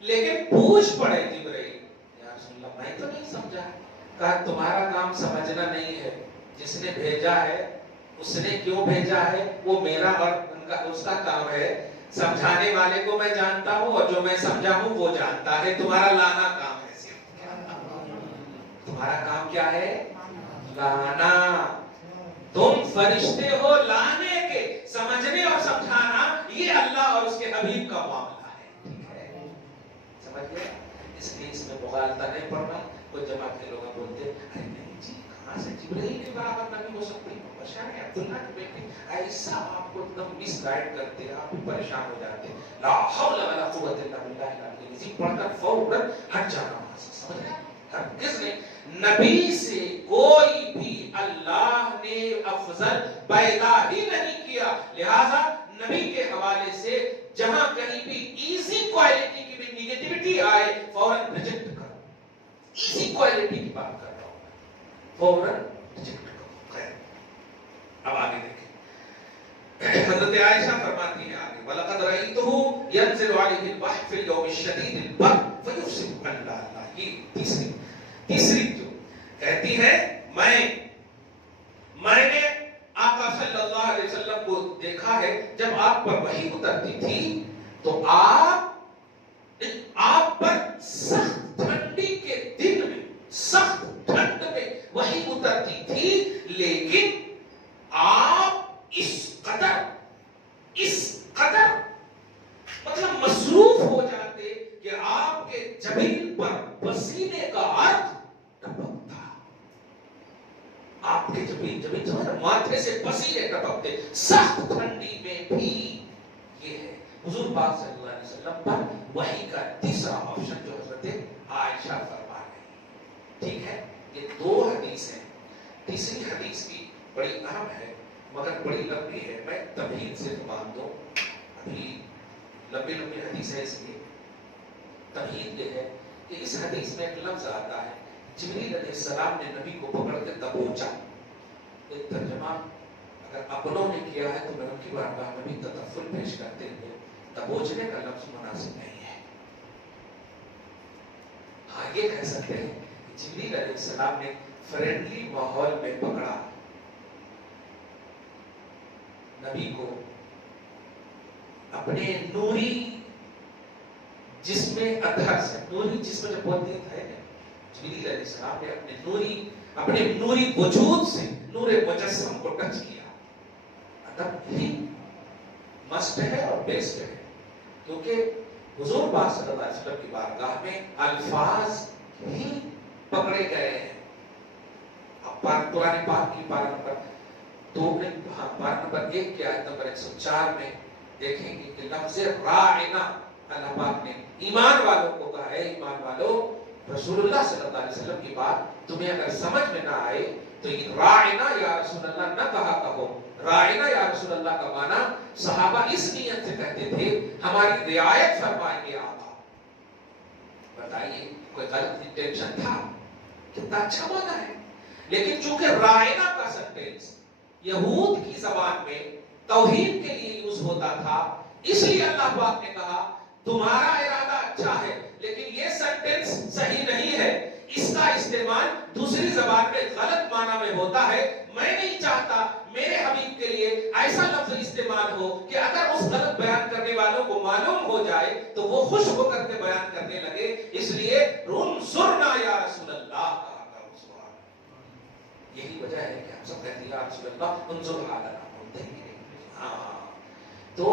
لیکن پوچھ پڑے جبریل یا رسول اللہ میں تو نہیں سمجھا، کہا تمہارا کام سمجھنا نہیں ہے، جس نے بھیجا ہے اس نے کیوں بھیجا ہے وہ میرا اور اس کا کام ہے، سمجھانے والے کو میں جانتا ہوں اور جو میں سمجھا ہوں وہ جانتا ہے، تمہارا لانا کام ہے، صرف تمہارا کام کیا ہے؟ لانا، تم فرشتے ہو لانے کے، سمجھنے اور سمجھانا یہ اللہ اور اس کے حبیب کا معاملہ ہے، ٹھیک ہے، سمجھ گئے؟ اس لیے اس میں مغالطہ نہیں پڑنا، کوئی جماعت کے لوگ بولتے ارے نہیں جی کہاں سے جبرائیل کے برابر نبی ہو سکتے ہیں، بشر ہے عبداللہ کے بیٹے، ایسا آپ کو ایک دم مس گائیڈ کرتے ہیں، آپ بھی پریشان ہو جاتے ہیں، لا حول ولا قوت الا باللہ العلی العظیم پڑھ کر فوراً ہٹ جانا وہاں سے، سمجھ گئے؟ کس نے نبی سے کوئی بھی اللہ نے افضل پیدا ہی نہیں کیا، لہذا نبی کے حوالے سے جہاں کہیں بھی ایزی کوالٹی کی بھی نیگیٹیوٹی آئے فوراً ریجیکٹ کرو، ایزی کوالٹی کی بات کر رہا ہوں، فوراً ریجیکٹ کرو۔ خیر اب آگے دیکھیں، حضرت عائشہ فرماتی ہیں آگے وَلَقَدْ رَأَيْتُهُ يَنزِلُ عَلَيْهِ الْوَحْيُ فِي الْيَوْمِ الشَّدِيدِ الْبَرْدِ فَيُفْصِحُ عَنْ لَا إِلَٰهَ، یہ تیسری جو کہتی ہے میں نے آقا صلی اللہ علیہ وسلم کو دیکھا ہے جب آپ پر وحی اترتی تھی تو آپ پر سخت ٹھنڈی کے دن میں، سخت ٹھنڈ میں وحی اترتی تھی، لیکن آپ اس قدر مطلب مصروف ہو جاتے کہ آپ کے جبین پر پسینے کا عرق ٹپکتا، آپ کے جبین جو ہے ماتھے سے پسینے ٹپکتے، سخت ٹھنڈی میں بھی۔ یہ ہے حضور پاک صلی اللہ علیہ وسلم پر وحی کا تیسرا آپشن جو حضرت عائشہ فرما رہی، ٹھیک ہے؟ یہ دو حدیث ہیں، تیسری حدیث بھی بڑی اہم ہے مگر بڑی لمبی ہے، میں تمہید سے باندھ دوں، ابھی لمبی حدیث ہے، اس لیے تمہید یہ ہے کہ اس حدیث میں ایک لفظ آتا ہے جبریل علیہ السلام نے نبی کو پکڑ کے دبوچا، ایک ترجمہ اگر اپنوں نے کیا ہے تو میں ان کی بارگاہ میں بھی تطفل پیش کرتے ہوئے دبوچنے کا لفظ مناسب نہیں ہے، ہاں یہ کہہ سکتے ہیں کہ جبریل علیہ السلام نے فرینڈلی ماحول میں پکڑا نبی کو، اپنے نوری جسم اطہر سے، نوری جسم جب بولتے تھے جبریل علیہ السلام نے اپنے نوری وجود سے نور مجسم کو ٹچ کیا، ادب ہی مسٹ ہے اور بیسٹ ہے، کیونکہ حضور پاک صلی اللہ علیہ وسلم کی بارگاہ میں الفاظ ہی پکڑے گئے ہیں۔ اب قرآن پاک کی پارہ نمبر 1 کی آیت نمبر 104 میں دیکھیں گے کہ لفظ راعنا اللہ پاک نے ایمان والوں کو کہا ہے، ایمان والوں رسول اللہ صلی اللہ علیہ وسلم کی بات تمہیں اگر سمجھ میں نہ آئے تو یہ راعنا یا رسول اللہ نہ کہا کہو، راعنا یا رسول اللہ کا معنی صحابہ اس نیت سے کہتے تھے ہماری رعایت فرمائیں گے آقا، بتائیے کوئی غلط انٹینشن تھا؟ کتنا اچھا معنی ہے، لیکن چونکہ راعنا کا سینٹینس یہود کی زبان میں توہین کے لیے یوز ہوتا تھا، اس لیے اللہ پاک نے کہا تمہارا ارادہ اچھا ہے لیکن یہ سینٹینس صحیح نہیں ہے، اس کا استعمال دوسری زبان میں غلط معنی میں ہوتا ہے، میں نہیں چاہتا میرے حبیب کے لیے ایسا لفظ استعمال ہو کہ اگر اس غلط بیان کرنے والوں کو معلوم ہو جائے تو وہ خوش ہو کر کے بیان کرنے لگے، اس لیے انظرنا یا رسول اللہ کہا کرو، سبحان اللہ۔ یہی وجہ ہے کہ ہم سب کہتے ہیں یا رسول اللہ انظر حالنا، بولتے ہیں ہاں۔ تو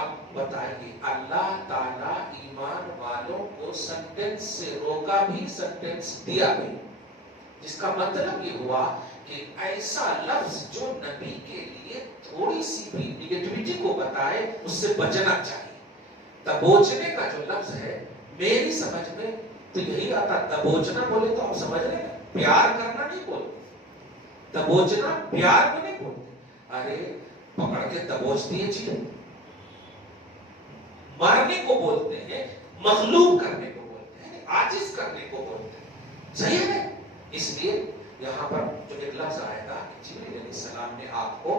اب بتائیے اللہ تعالیٰ ایمان والوں کو سنٹینس سے روکا بھی، سنٹینس دیا بھی، جس کا مطلب یہ ہوا کہ ایسا لفظ جو نبی کے لیے تھوڑی سی بھی نیگیٹیوٹی کو بتائے اس سے بچنا چاہیے. دبوچنے کا جو لفظ ہے میری سمجھ میں تو یہی آتا. دبوچنا بولے تو آپ سمجھ رہے ہیں, پیار کرنا نہیں بولتے. دبوچنا پیار میں نہیں بولتے. ارے پکڑ کے دبوچ دیے چیز, مارنے کو بولتے ہیں, مغلوب کرنے کو بولتے ہیں, عاجز کرنے کو بولتے ہیں. صحیح ہے. اس لیے یہاں پر جو ایک لفظ آئے گا کہ جبریل علیہ السلام نے آپ کو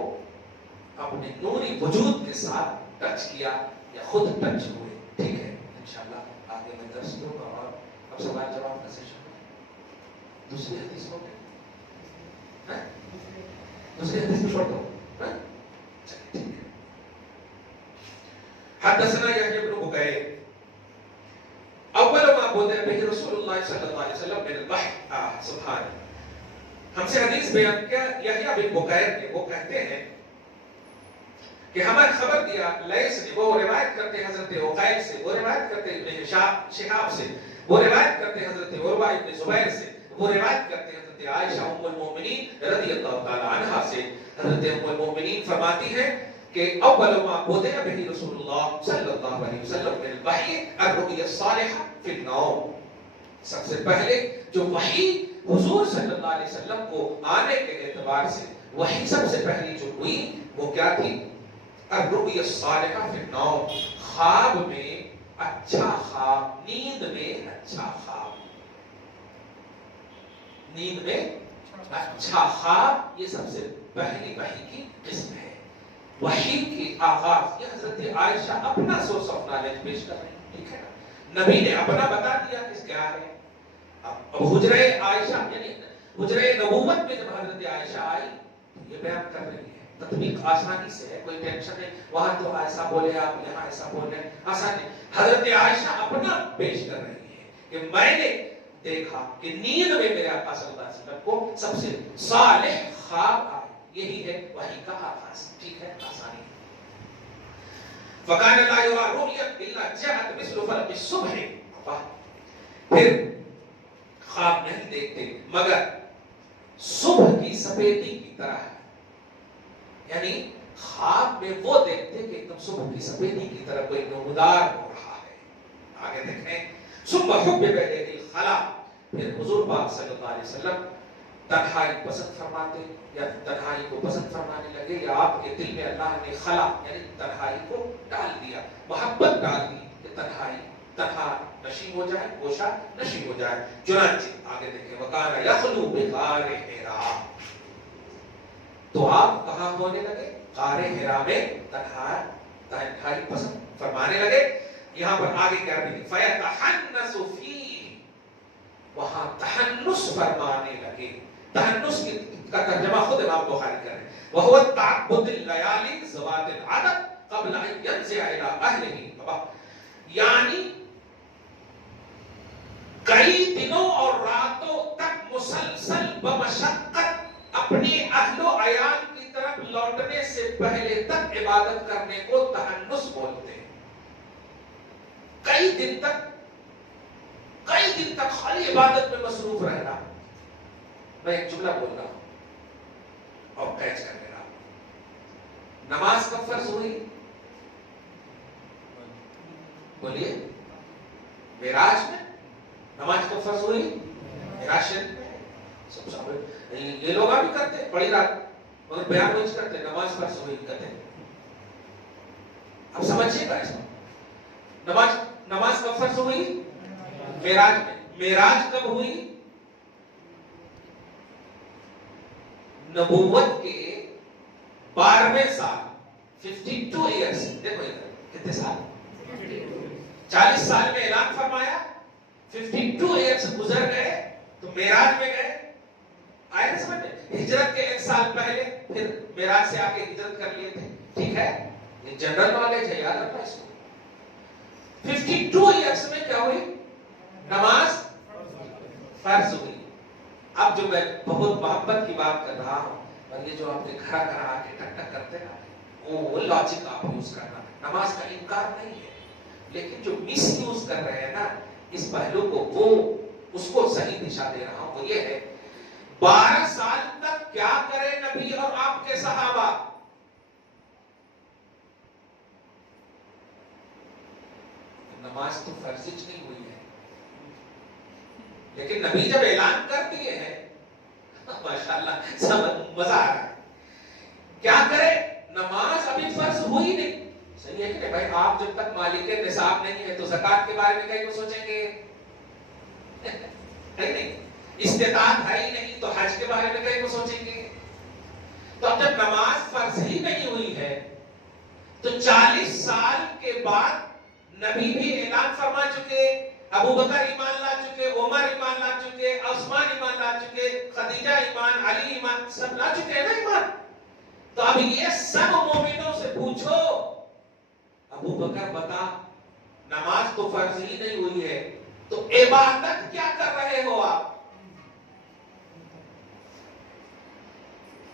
اپنے نوری وجود کے ساتھ ٹچ کیا یا خود ٹچ ہوئے. ٹھیک ہے, انشاءاللہ آگے میں درس دوں گا اور اب سوال جواب کا سیشن ہے. دوسری حدیث ہو گئی, دوسری حدیث میں چھوڑ دو. چلیے ٹھیک ہے. حدثنا يحيى بن بكير اول ما بدأ به رسول الله صلی اللہ علیہ وسلم من الوحی. سبحان اللہ. ہم سے حدیث بیان کیا یحییٰ بن بکیر نے. وہ کہتے ہیں کہ ہمیں خبر دیا لیث نے, وہ روایت کرتے حضرت عقیل سے, وہ روایت کرتے ابن شہاب سے, وہ روایت کرتے حضرت عروہ ابن زبیر سے, وہ روایت کرتے حضرت عائشہ ام المؤمنین رضی اللہ تعالی عنہا سے. حضرت ام المؤمنین فرماتی ہیں کہ اول ما بدأ به رسول اللہ صلی اللہ علیہ وسلم من الوحی الرؤیا الصالحہ فی النوم. سب سے پہلے جو وحی حضور صلی اللہ علیہ وسلم کو آنے کے اعتبار سے وحی سب سے پہلی جو ہوئی وہ کیا تھی؟ الرؤیا الصالحہ فی النوم. خواب میں اچھا خواب, نیند میں اچھا خواب, نیند میں اچھا خواب, یہ سب سے پہلی وحی کی قسم ہے. وحی کی آغاز یہ حضرت عائشہ اپنا سورس آف نالج پیش کر رہی ہیں. ٹھیک ہے نا, نبی نے اپنا بتا دیا کہ کیا ہے. اب حجرہ عائشہ یعنی حجرہ نبوت میں جب حضرت عائشہ آئی یہ بیان کر رہی ہے. تطبیق آسانی سے ہے, کوئی ٹینشن نہیں. وہاں تو ایسا بولے آپ, یہاں ایسا بولے, آسانی. حضرت عائشہ اپنا پیش کر رہی ہے کہ میں نے دیکھا کہ نیند میں میرے آقا صلی اللہ علیہ وسلم کو سب سے صالح خواب آئے. یہی ہے وحی کا آغاز. ٹھیک ہے, آسانی. فَقَانَ لَا يُرَى رُؤْيَةٌ إِلَّا جَاءَتْ مِثْلُ فَلَقِ الصُّبْحِ. پھر خواب نہیں دیکھتے مگر صبح کی سفیدی کی طرح. یعنی خواب میں وہ دیکھتے کہ ایک دم صبح کی سفیدی کی طرح کوئی نمودار ہو رہا ہے. آگے دیکھیں. ثُمَّ حُبِّبَ إِلَيْهِ الْخَلَاءُ. پھر حضور پاک صلی اللہ علیہ وسلم تنہائی پسند فرماتے یا تنہائی کو پسند فرمانے لگے, یا آپ کے دل میں اللہ نے خلا یعنی تنہائی کو ڈال دیا, محبت ڈال دی کہ تنہا نشین ہو جائے, گوشہ نشین ہو جائے. چنانچہ آگے دیکھیں وَقَانَ يَخْلُو بِغَارِ حِرَا. تو آپ کہاں ہونے لگے؟ غار حرا میں تنہائی پسند فرمانے لگے. یہاں پر آگے کیا بھی فَيَتَحَنَّسُ فِيهِ. وہاں تحنس فرمانے لگے. تحنس کا ترجمہ خود امام بخاری کر رہے ہیں. وَهُوَ التَّعَبُّدُ اللَّيَالِي ذَوَاتِ الْعَدَدِ قَبْلَ أَن يَنزِعَ إِلَىٰ أَهْلِهِ. یعنی کئی دنوں اور راتوں تک مسلسل بمشقت اپنے اہل و عیال کی طرف لوٹنے سے پہلے تک عبادت کرنے کو تحنس بولتے ہیں. کئی دن تک خالی عبادت میں مصروف رہنا. میں ایک جملہ بول رہا ہوں اور کیچ کر لینا. نماز کب فرض ہوئی؟ بولیے. معراج میں. نماز کب فرض ہوئی؟ معراج شریف میں. سب سب یہ لوگ بھی کرتے ہیں بڑی رات مگر بیان نہیں کرتے. نماز فرض ہوئی کہتے ہیں. اب سمجھیے گا اس کو. نماز کب فرض ہوئی؟ معراج میں. معراج کب ہوئی؟ نبوت کے 12ویں سال. 52 ایئرس. دیکھو کتنے سال؟ 40 سال میں اعلان فرمایا, 52 ایئرس گزر گئے تو معراج میں گئے. آئے نا سمجھ میں؟ ہجرت کے 1 سال پہلے پھر معراج سے آ کے ہجرت کر لیے تھے. ٹھیک ہے, یہ جنرل نالج ہے, یاد رکھنا اس کو. 52 ایئرس میں کیا ہوئی؟ نماز فرض ہوئی. اب جو میں بہت محبت کی بات کر رہا ہوں, اور یہ جو آپ نے کھڑا کرا کے ٹک ٹک کرتے ہیں وہ لاجک آپ یوز کرنا. نماز کا انکار نہیں ہے, لیکن جو مس یوز کر رہے ہیں نا اس پہلو کو, وہ اس کو صحیح دشا دے رہا ہوں. وہ یہ ہے 12 سال تک کیا کرے نبی اور آپ کے صحابہ؟ نماز تو فرض نہیں ہوئی ہے، لیکن نبی جب اعلان کر دیے ہیں ماشاءاللہ سب مزہ آ رہا ہے. کیا کرے؟ نماز ابھی فرض ہوئی نہیں. صحیح ہے کہ نہیں بھائی؟ آپ جب تک مالک نصاب نہیں ہے تو زکات کے بارے میں کہیں کو سوچیں گے؟ ہے نہیں. استطاعت ہے ہی نہیں تو حج کے بارے میں کہیں کو سوچیں گے؟ تو اب جب نماز فرض ہی نہیں ہوئی ہے تو 40 سال کے بعد نبی بھی اعلان فرما چکے، ابو بکر ایمان لا چکے، عمر ایمان لا چکے، عثمان ایمان لا چکے، خدیجہ ایمان، علی ایمان، سب لا چکے ہیں نا ایمان. تو اب یہ سب مومنوں سے پوچھو، ابو بکر بتا، نماز تو فرض ہی نہیں ہوئی ہے تو عبادت کیا کر رہے ہو آپ؟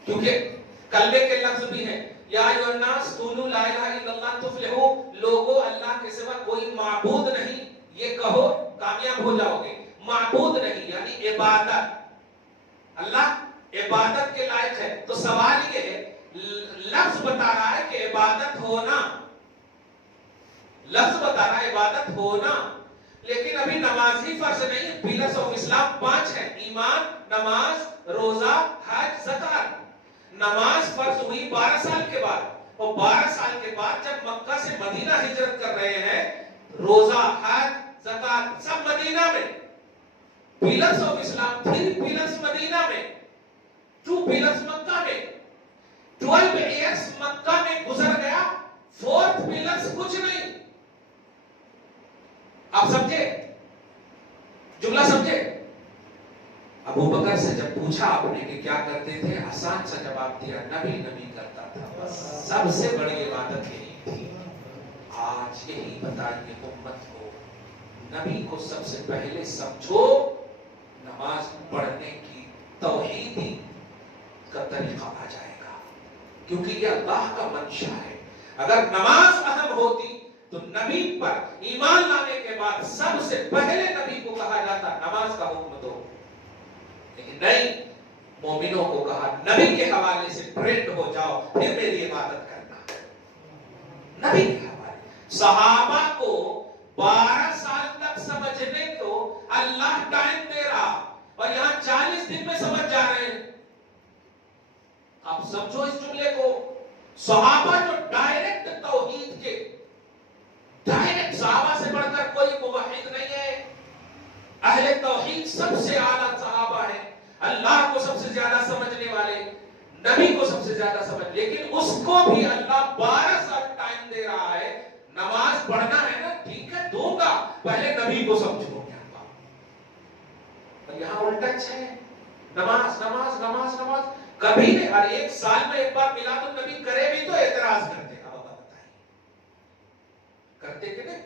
کیونکہ کلمے کے لفظ بھی ہیں، یا ایھا الناس قولوا لا الہ الا اللہ تفلحوا، لوگوں اللہ کے سوا کوئی معبود نہیں یہ کہو کامیاب ہو جاؤ گے. معبود نہیں یعنی عبادت، اللہ عبادت کے لائق ہے. تو سوال یہ ہے، لفظ بتا رہا ہے کہ عبادت ہونا، لفظ بتا رہا ہے عبادت ہونا، لیکن ابھی نماز ہی فرض نہیں. پلرز آف اسلام 5 ہیں، ایمان، نماز، روزہ، حج، زکات. نماز فرض ہوئی 12 سال کے بعد، اور 12 سال کے بعد جب مکہ سے مدینہ ہجرت کر رہے ہیں، روزہ، حج، زکات سب مدینہ میں. پلرز آف اسلام 3 پلرز مدینہ میں، 2 پلرز مکہ میں. 12 ایئرز مکہ میں گزر گیا، 4th پلرز کچھ نہیں. آپ سمجھے جملہ؟ سمجھے؟ ابو بکر سے جب پوچھا آپ نے کہ کیا کرتے تھے، آسان سا جواب دیا، نبی نبی کرتا تھا بس. سب سے بڑی عبادت یہی تھی. آج یہی بتائیے امت کو، نبی کو سب سے پہلے سمجھو. نماز پڑھنے کی توحیدی کا طریقہ آ جائے گا، کیونکہ یہ اللہ کا منشا ہے. اگر نماز اہم ہوتی تو نبی پر ایمان لانے کے بعد سب سے پہلے نبی کو کہا جاتا نماز کا حکم دو. لیکن نہیں، مومنوں کو کہا نبی کے حوالے سے ٹرینڈ ہو جاؤ، پھر میری عبادت کرنا. نبی کے حوالے. صحابہ کو 12 سال تک سمجھنے کو اللہ ٹائم دے رہا، اور یہاں 40 دن میں سمجھ جا رہے ہیں. آپ سمجھو اس جملے کو. صحابہ جو ڈائریکٹ توحید کے، ڈائریکٹ، صحابہ سے بڑھ کر کوئی موحد نہیں ہے. اہل توحید سب سے اعلیٰ صحابہ ہیں، اللہ کو سب سے زیادہ سمجھنے والے، نبی کو سب سے زیادہ سمجھ. لیکن اس کو بھی اللہ 12 سال ٹائم دے رہا ہے. نماز پڑھنا ہے نا، ٹھیک ہے دوں گا، پہلے نبی کو سمجھو. یہاں الٹا ہے، نماز نماز نماز نماز کبھی نہیں. ہر 1 سال میں ایک بار میلاد النبی کرے بھی تو اعتراض کرتے. اب آپ بتائیں کرتے کہ نہیں؟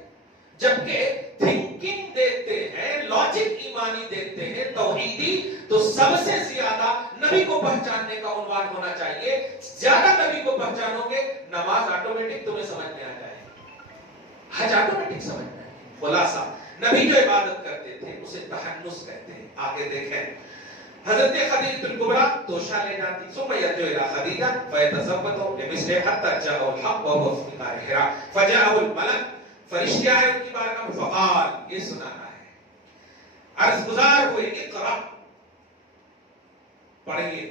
جبکہ تھنکنگ دیتے ہیں، لاجک ایمانی دیتے ہیں توحیدی، تو سب سے زیادہ نبی کو پہچاننے کا عنوان ہونا چاہیے. زیادہ نبی کو پہچانو گے، نماز آٹومیٹک تمہیں سمجھ میں آ جائے گی، حج آٹومیٹک سمجھ میں آئے گی. خلاصہ، نبی جو عبادت کرتے تھے اسے تحنس کہتے ہیں. آگے دیکھیں، حضرت خدیجہ الکبریٰ توشہ لے جاتی، ثم یرجع الی خدیجہ فیتزوج لمثلہ حتی جاءہ الحق وهو فی غار حراء فجاءہ الملک. فرشتے آئے ان کی بارگاہ میں، فقال، یہ سنانا ہے، عرض گزار ہوئے، اقرا، پڑھیے.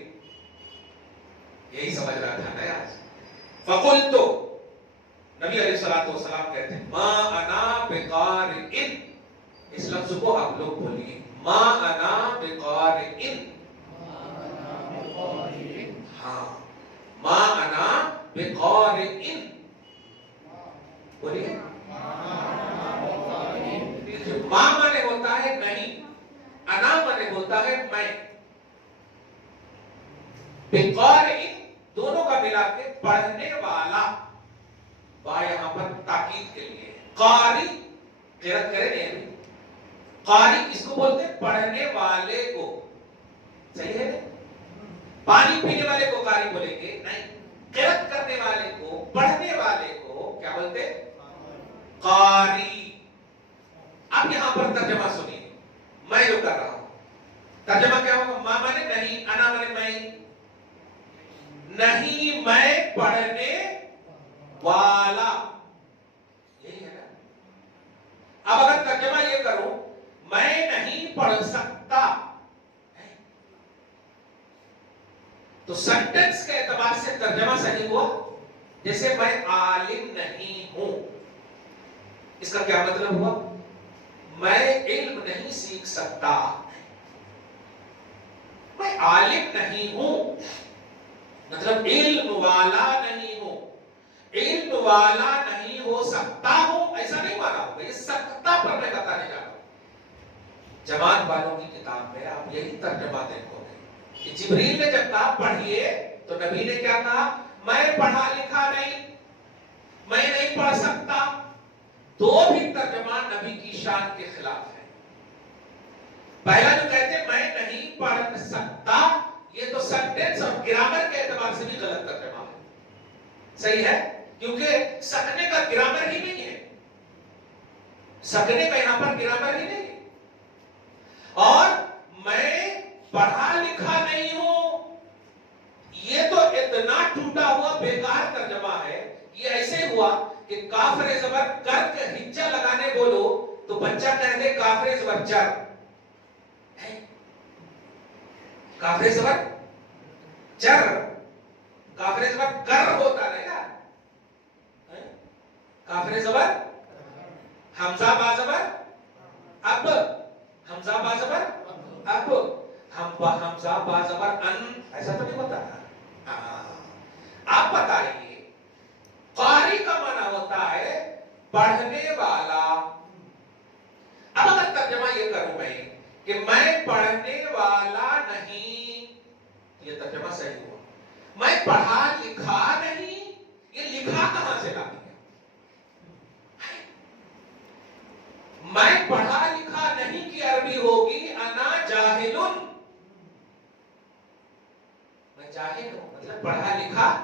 یہی سمجھ رہا تھا نا آج. فقلت، نبی علیہ الصلوۃ والسلام کہتے ہیں، ما انا بقارئ. اس لفظ کو آپ لوگ بولیے، ما انا بقارئ. ہاں، ما انا بقارئ بولیے. ما مانے ہوتا ہے نہیں، انا مانے ہوتا ہے میں. بقارئ دونوں کا ملا کے پڑھنے والا. با یہاں پر تاکید کے لیے. قاری قرأت کریں گے، قاری کس کو بولتے ہیں؟ پڑھنے والے کو. صحیح ہے؟ پانی پینے والے کو قاری بولیں گے نہیں. قرأت کرنے والے کو، پڑھنے والے کو کیا بولتے ہیں؟ قاری. اب یہاں پر ترجمہ سنیے، میں جو کر رہا ہوں ترجمہ کیا ہوگا؟ ما مانے نہیں، انا مانے میں نہیں، میں پڑھنے والا. یہی ہے نا. جیسے میں عالم نہیں ہوں، اس کا کیا مطلب ہوا؟ میں علم نہیں سیکھ سکتا، میں عالم نہیں ہوں مطلب علم والا نہیں ہوں، علم والا نہیں ہو سکتا ہوں ایسا نہیں مانا ہوگا، یہ سکتا پر میں بتانے جا رہا ہوں۔ جماعت والوں کی کتاب میں آپ یہی ترجمہ دیکھو گے کہ جبریل نے جب کہا پڑھیے تو نبی نے کیا کہا؟ میں پڑھا لکھا نہیں، میں نہیں پڑھ سکتا۔ دو بھی ترجمہ نبی کی شان کے خلاف ہے۔ پہلا جو کہتے ہیں میں نہیں پڑھ سکتا، یہ تو سینٹینس اور گرامر کے اعتبار سے بھی غلط ترجمہ ہے۔ صحیح ہے؟ کیونکہ سکنے کا گرامر ہی نہیں ہے، سکنے کا یہاں پر گرامر ہی نہیں ہے۔ اور میں پڑھا لکھا نہیں ہوں، یہ تو اتنا ٹوٹا ہوا بیکار ترجمہ ہے۔ یہ ایسے ہوا کہ کافر زبر کر کے ہچا لگانے بولو تو بچہ کہہ دے کافر زبر چر، کافر زبر چر، کافر زبر کر ہوتا ہے نا، کافر زبر حمزہ با زبر اب، حمزہ با زبر اب، حمزہ با زبر ان، ایسا تو نہیں ہوتا ہے۔ آپ بتائیے قاری کا معنی ہوتا ہے پڑھنے والا۔ اب اگر ترجمہ یہ کروں میں کہ میں پڑھنے والا نہیں، یہ ترجمہ صحیح ہوا۔ میں پڑھا لکھا نہیں، یہ لکھا کہاں سے لا دیا؟ میں پڑھا لکھا نہیں کی عربی ہوگی انا جاہلن، میں جاہل ہوں مطلب پڑھا لکھا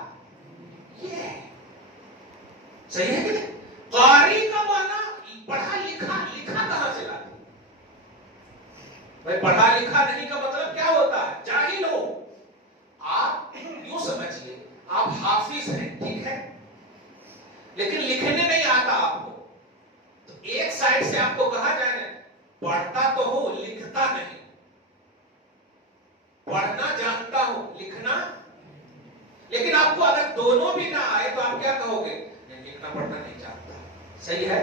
یہ ہے۔ صحیح ہے کہ نہیں؟ قاری کا معنی پڑھا لکھا، لکھا کہاں سے لا دیا؟ میں پڑھا لکھا نہیں کا مطلب کیا ہوتا ہے؟ جاہل ہوں۔ آپ یوں سمجھئے آپ حافظ ہیں، ٹھیک ہے، لیکن لکھنے نہیں آتا آپ کو، تو ایک سائڈ سے آپ کو کہا جائے نا پڑھتا تو ہوں لکھتا نہیں، پڑھنا جانتا ہوں لکھنا، لیکن آپ کو اگر دونوں بھی نہ آئے تو آپ کیا کہو گے؟ لکھنا پڑھنا نہیں جانتا۔ صحیح ہے؟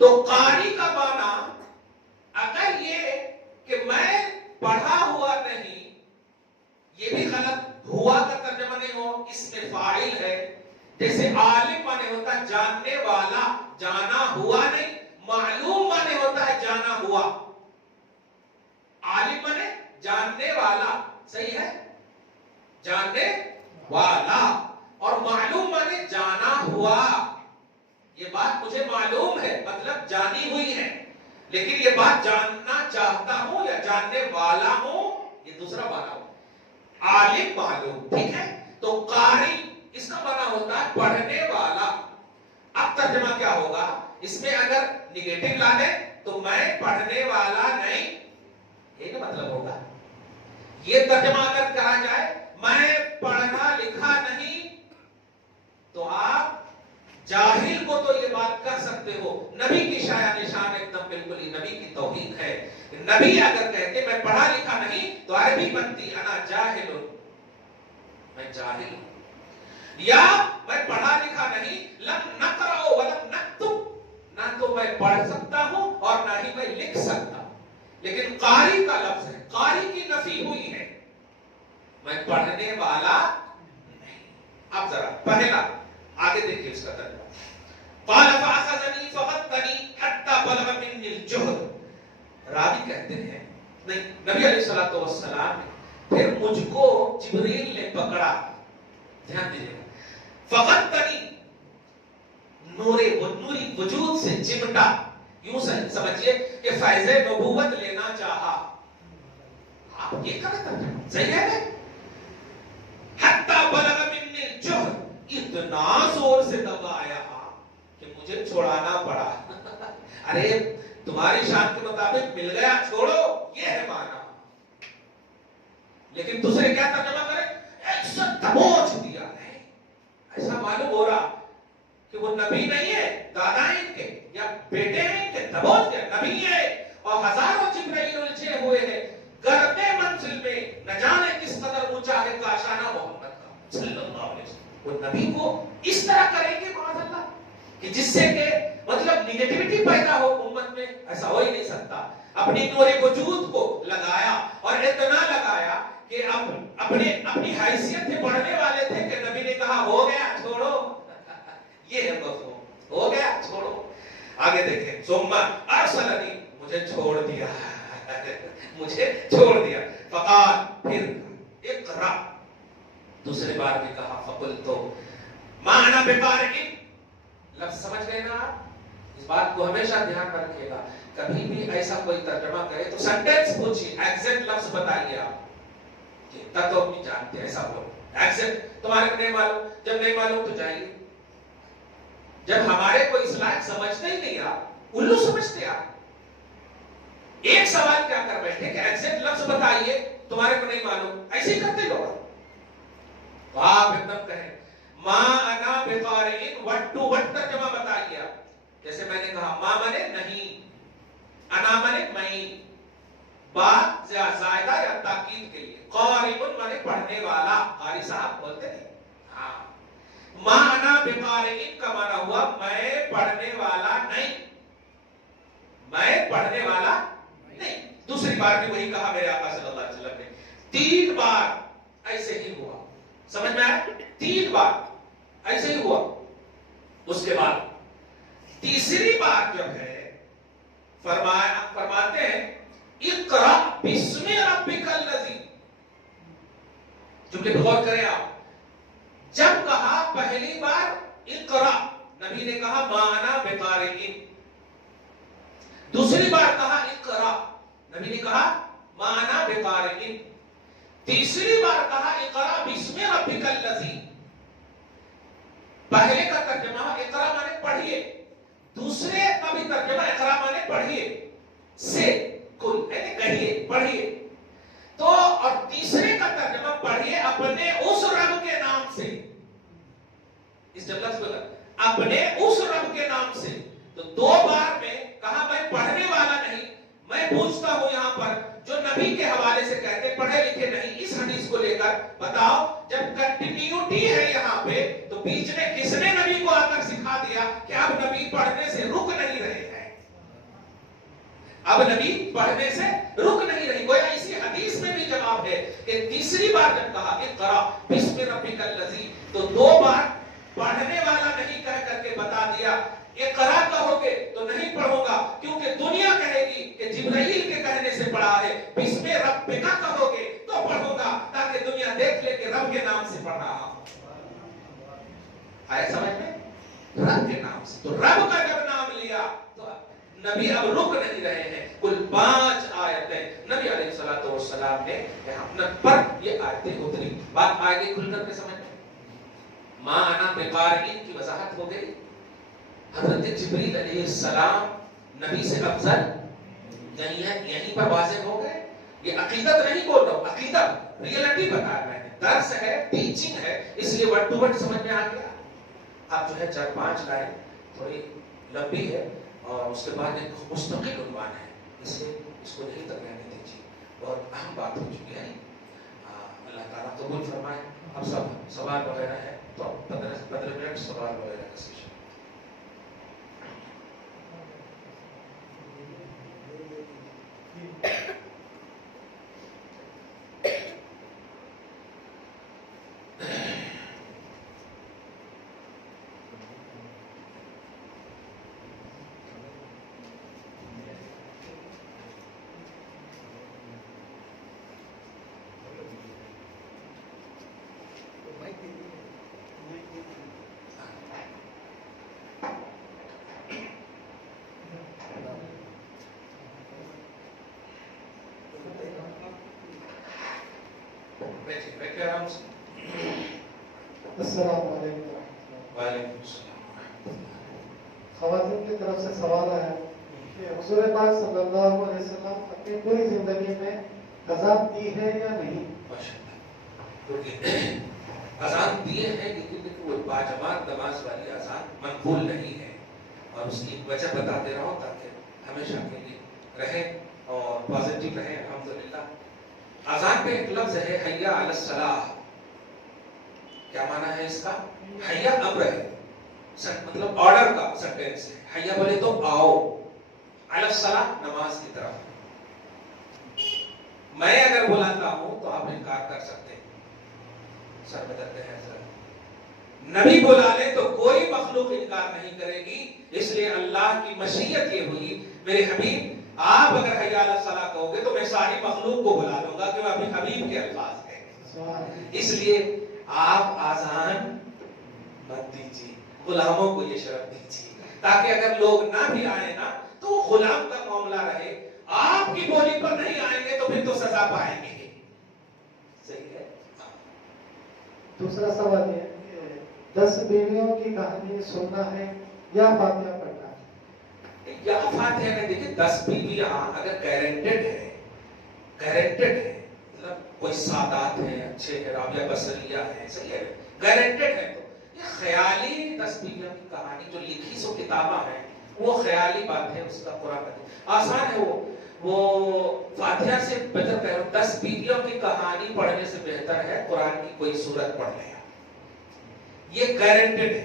تو قاری کا معنی اگر یہ کہ میں پڑھا ہوا نہیں، یہ بھی غلط، ہوا کا ترجمہ نہیں ہو، اس میں فاعل ہے۔ جیسے عالم مانے ہوتا ہے جاننے والا، جانا ہوا نہیں، معلوم مانے ہوتا ہے جانا ہوا۔ عالم مانے جاننے والا، صحیح ہے، جاننے والا، اور معلوم مانے جانا ہوا۔ یہ بات مجھے معلوم ہے مطلب جانی ہوئی ہے، لیکن یہ بات جاننا چاہتا ہوں یا جاننے والا ہوں، یہ دوسرا معنی ہو۔ عالم معلوم، ٹھیک ہے، تو قاری اس کا معنی ہوتا ہے پڑھنے والا۔ اب ترجمہ کیا ہوگا؟ اس میں اگر نیگیٹو لا دیں تو میں پڑھنے والا نہیں، یہ کیا مطلب ہوگا؟ یہ ترجمہ اگر کرا جائے میں پڑھنا لکھا نہیں، تو آپ جاہل کو تو یہ بات کر سکتے ہو۔ نبی کی شایع نشان ایک دم بالکل ہی نبی کی توحید ہے۔ نبی اگر کہتے میں پڑھا لکھا نہیں تو عربی بنتی انا جاہل، میں جاہل ہوں، یا میں پڑھا لکھا نہیں، لم نقرأ ولم نکتب، نہ تو میں پڑھ سکتا ہوں اور نہ ہی میں لکھ سکتا ہوں۔ لیکن قاری کا لفظ ہے، قاری کی نفی ہوئی ہے، میں پڑھنے والا نہیں۔ اب ذرا پہلا آگے دیکھیے اس کا ترجمہ۔ قال فاخذني فغطني حتى بلغ مني الجهد، راوی کہتے ہیں نہیں، نبی علیہ الصلوۃ والسلام نے پھر مجھ کو جبریل نے پکڑا، دھیان دیجیے، فغطنی، نوری وجود سے چمٹا، یوں سمجھیے کہ فیض نبوت لینا چاہا۔ آپ یہ کریں ترجمہ صحیح ہے؟ حتی بلغ منی الجهد، اتنا زور سے دبایا کہ مجھے چھوڑانا پڑا۔ ارے تمہاری شان کے مطابق مل گیا، چھوڑو، یہ ہے معنی۔ لیکن دوسرے کیا ترجمہ کریں؟ ایک سے دبوچ دیا ہے۔ ایسا معلوم ہو رہا کہ وہ نبی نہیں ہے، دادا ان کے یا بیٹے ہیں کہ دبوچ گئے، نبی ہے اور ہزاروں جبرائیل الجھے ہوئے ہیں گردے منزل میں، نہ جانے کس قدر اونچا ہے کاشانہ محمد کا صلی اللہ علیہ وسلم۔ وہ نبی کو اس طرح کریں گے معاذ اللہ کہ جس سے کہ مطلب نگیٹیوٹی پیدا ہو امت میں، ایسا ہو ہی نہیں سکتا. اپنی نور وجود کو لگایا اور اتنا لگایا کہ اپنی حیثیت سے پڑھنے والے تھے کہ نبی نے کہا ہو گیا چھوڑو. یہ ہے مفہوم، ہو گیا چھوڑو. آگے دیکھیں، ثم ارسلنی، مجھے چھوڑ دیا، مجھے چھوڑ دیا. فقال، پھر اقرا، دوسری بار بھی کہا. فقلت ما انا بقارئ. لفظ سمجھ گئے نا آپ؟ اس بات کو ہمیشہ دھیان میں رکھیے گا. کبھی بھی ایسا کوئی ترجمہ کرے تو سینٹینس پوچھیے، ایگزیکٹ لفظ بتائیے آپ. تو بھی جانتے ہیں ایسا بولو ایگزیکٹ. تمہارے کو نہیں معلوم، جب نہیں معلوم تو جائیے. جب ہمارے کو اصلاح سمجھتے ہی نہیں آپ، الو سمجھتے آپ. ایک سوال کیا کر بیٹھے کہ ایگزیکٹ لفظ بتائیے، تمہارے کو نہیں معلوم، ایسے ہی کرتے لوگ. تو آپ ایک دم کہیں ما انا بقارئ، وٹ ٹو وٹ ترجمہ بتائیے آپ. جیسے میں نے کہا ما منے نہیں، انا منے میں، بات زائدہ یا تاکید کے لیے. قارئ منے پڑھنے والا، قاری صاحب بولتے ہیں. ہاں، ما انا بقارئ کا معنی ہوا میں پڑھنے والا نہیں، میں پڑھنے والا نہیں. دوسری بار بھی وہی کہا میرے آقا صلی اللہ علیہ وسلم نے. 3 بار ایسے ہی ہوا. سمجھ میں آیا؟ 3 بار ایسے ہی ہوا. اس کے بعد تیسری بار جب ہے فرماتے ہیں اقرا بسم ربک الذی. جملے پہ غور کریں آپ. جب کہا پہلی بار اقرا، نبی نے کہا ما انا بقارئ. دوسری بار کہا اقرا، نبی نے کہا ما انا بقارئ. تیسری بار کہا اقرا بسم ربک الذی. پہلے کا ترجمہ اقرا مانے پڑھیے، دوسرے کا بھی ترجمہ اقرا مانے پڑھیے سے کل یعنی کہیے پڑھیے. تو اور تیسرے کا ترجمہ پڑھیے اپنے اس رب کے نام سے. اس جب لفظ بولا اپنے اس رب کے نام سے، تو 2 بار میں کہا میں پڑھنے والا نہیں. میں پوچھتا ہوں یہاں پر جو نبی کے حوالے سے کہتے پڑھے لکھے نہیں، اس حدیث کو لے کر بتاؤ جب کنٹینیوٹی ہے یہاں پہ تو بیچ میں کس نے نبی کو آ کر سکھا دیا کہ اب نبی پڑھنے سے رک نہیں رہے ہیں، اب نبی پڑھنے سے رک نہیں رہی. گویا اسی حدیث میں بھی جواب ہے کہ تیسری بار جب کہا اقرا بسم ربک الذی تو 2 بار پڑھنے والا نہیں کہہ کر کے بتا دیا. اقرا کہو گے تو نہیں پڑھوں گا کیونکہ دنیا کہے گی کہ جبرائیل کے کہنے سے پڑھا ہے. بسم ربک کہو گے تو پڑھوں گا تاکہ دنیا دیکھ لے کہ رب کے نام سے پڑھ رہا ہوں. آئے سمجھ میں؟ رب کے نام سے. تو رب کا جب نام لیا تو نبی اب رک نہیں رہے ہیں. کل 5 آیتیں نبی علیہ الصلوۃ والسلام نے یہاں پر یہ آیتیں اتری. بات آگے کھل کر کے سمجھ میں. ما انا بقارئ کی وضاحت ہو گئی. حضرت جبریل علیہ السلام نبی سے افضل نہیں ہے، یہیں پر واضح ہو گئے. یہ عقیدت نہیں بول رہا ہوں، عقیدت ریئلٹی بتایا میں نے. درس ہے، ٹیچنگ ہے، اس لیے ورڈ ٹو ورڈ سمجھ میں آ گیا. اب جو ہے 4-5 لائن تھوڑی لمبی ہے اور اس کے بعد ایک مستقل عنوان ہے، اس لیے اس کو نہیں تک رہنے دیجیے. بہت اہم بات ہو چکی ہے. اللہ تعالیٰ قبول فرمائے. اب سب سوال وغیرہ ہے تو 15 منٹ سوال وغیرہ کا سیشن. السلام علیکم. وعلیکم السلام. خواتین کی طرف سے سوال ہے کہ حضور پاک صلی اللہ علیہ وسلم اپنی پوری زندگی میں اذان دی ہے یا نہیں؟ اذان دیے ہیں لیکن وہ باجماعت نماز والی اذان مقبول نہیں ہے اور اس کی وجہ بتا دے رہا ہوں تاکہ ہمیشہ کے لیے رہے اور پازیٹیو رہے. الحمدللہ اذان پہ ایک لفظ ہے حی علی الصلاح. کیا معنی ہے اس کا؟ حیا امر ہے، مطلب آرڈر کا سینٹینس ہے. حیا بولے تو آؤ، علی الصلاۃ نماز کی طرف. میں اگر بلاتا ہوں تو آپ انکار کر سکتے ہیں، سر میں درد ہے سر. نبی بلا لے تو کوئی مخلوق انکار نہیں کرے گی. اس لیے اللہ کی مشیت یہ ہوئی میرے حبیب آپ اگر حی علی الصلاۃ کہو گے تو میں ساری مخلوق کو بلا لوں گا، کہ وہ اپنے حبیب کے الفاظ ہیں. اس لیے آپ آذان مت دیجیے، غلاموں کو یہ شرف دیجیے، تاکہ اگر لوگ نہ بھی آئے نا تو وہ غلام کا معاملہ رہے. آپ کی بولی پر نہیں آئیں گے تو پھر تو سزا پائیں گے. صحیح ہے. دوسرا سوال یہ ہے کہ 10 بیویوں کی کہانی سننا ہے یا فاتحہ پڑھنا ہے؟ یا فاتحہ میں دیکھیں 10 بیویاں اگر گارنٹیڈ ہے مطلب کوئی سادات ہیں، اچھے ہیں، رابعہ بصریہ ہے، صحیح ہے، گارنٹیڈ ہے، تو یہ خیالی 10 بیویوں کی کہانی جو لکھی سو کتاباں ہیں وہ خیالی بات ہے. اس کا قرآن آسان ہے. وہ فاتحہ سے بہتر کہہ رہا ہوں 10 بیویوں کی کہانی پڑھنے سے بہتر ہے قرآن کی کوئی سورت پڑھ لیں. یہ گارنٹیڈ ہے.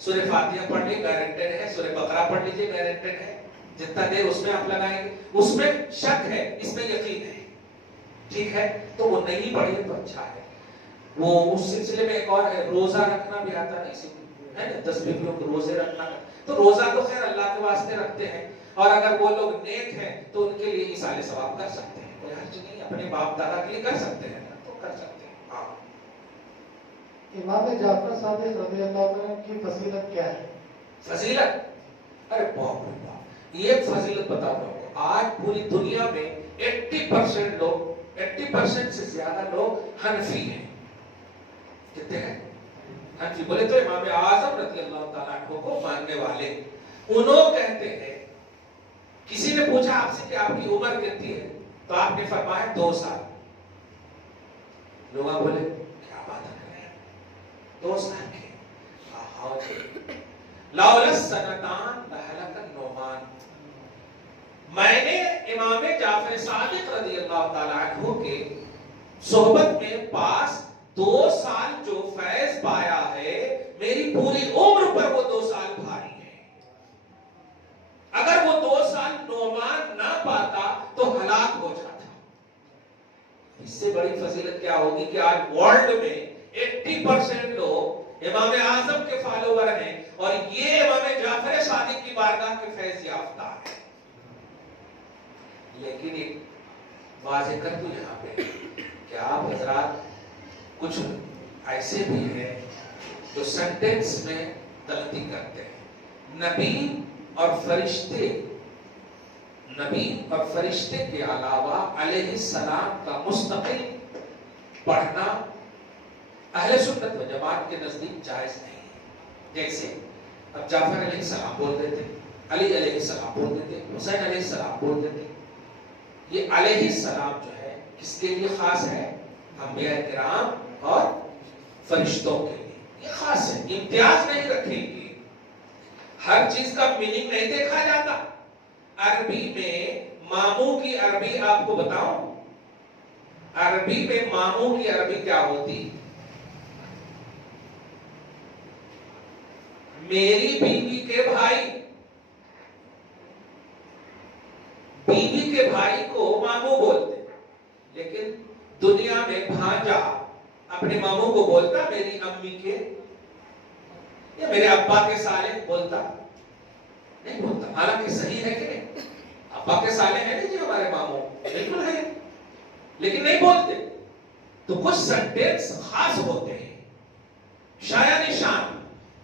سورہ فاتحہ پڑھ لی گارنٹیڈ ہے، سورہ بقرہ پڑھ لیجیے گارنٹیڈ ہے. جتنا دیر اس میں آپ لگائیں گے اس میں شک ہے، اس میں یقین ہے. ٹھیک ہے، تو وہ نہیں پڑھی تو اچھا ہے. وہ اس سلسلے میں ایک اور ہے، روزہ رکھنا بھی آتا ہے اسی ہے نا، 10 بیویوں کو روزے رکھنا. تو روزہ تو خیر اللہ کے واسطے رکھتے ہیں، اور اگر وہ لوگ نیک ہیں تو ان کے لیے ایصال ثواب کر سکتے ہیں. کوئی حرج نہیں، اپنے باپ دادا کے لیے کر سکتے ہیں تو کر سکتے ہیں. ہاں. امام جعفر صادق رضی اللہ عنہ کی فضیلت کیا ہے؟ فضیلت ارے باپ رے باپ، یہ فضیلت بتاتا ہوں. آج پوری دنیا میں 80% سے زیادہ لوگ حنفی ہیں. کتنے ہیں حنفی؟ بولے تو امام اعظم رضی اللہ تعالیٰ عنہ کو ماننے والے. انہوں کہتے ہیں، کسی نے پوچھا آپ سے کہ آپ کی عمر کتنی ہے تو آپ نے فرمایا 2 سال. لوگ بولے کیا بات کر رہے ہیں 2 سال کے؟ لولا السنتان لہلک النعمان. میں نے امام جعفر صادق رضی اللہ تعالیٰ عنہ کے صحبت میں پاس 2 سال جو فیض پایا ہے، میری پوری عمر پر وہ 2 سال بھاری ہے. اگر وہ 2 سال نعمان نہ پاتا تو ہلاک ہو جاتا. اس سے بڑی فضیلت کیا ہوگی کہ آج ورلڈ میں 80% لوگ امام اعظم کے فالوور ہیں، اور یہ امام جعفر صادق کی بارگاہ کے فیض یافتہ ہیں. لیکن ایک واضح کر دوں یہاں پہ کہ آپ حضرات کچھ ایسے بھی ہیں جو سینٹینس میں غلطی کرتے ہیں. نبی اور فرشتے کے علاوہ علیہ السلام کا مستقل پڑھنا اہل سنت و جماعت کے نزدیک جائز نہیں ہے. جیسے اب جعفر علیہ السلام بول دیتے، علی علیہ السلام بول دیتے، حسین علیہ السلام بول دیتے. یہ علیہ السلام جو ہے کس کے لیے خاص ہے؟ انبیاء کرام اور فرشتوں کے لیے یہ خاص ہے. امتیاز نہیں رکھیں گے. ہر چیز کا میننگ نہیں دیکھا جاتا. عربی میں ماموں کی عربی آپ کو بتاؤں، عربی میں ماموں کی عربی کیا ہوتی؟ میری بیوی کے بھائی، بیوی کے بھائی کو ماموں بولتے. لیکن دنیا میں بھانجا اپنے ماموں کو بولتا میری امی کے یا میرے ابا کے سالے بولتا نہیں بولتا. حالانکہ صحیح ہے کہ نہیں، ابا کے سالے ہیں نہیں جی ہمارے ماموں، بالکل ہے، لیکن نہیں بولتے. تو کچھ سینٹینس خاص ہوتے ہیں، شایا نشان.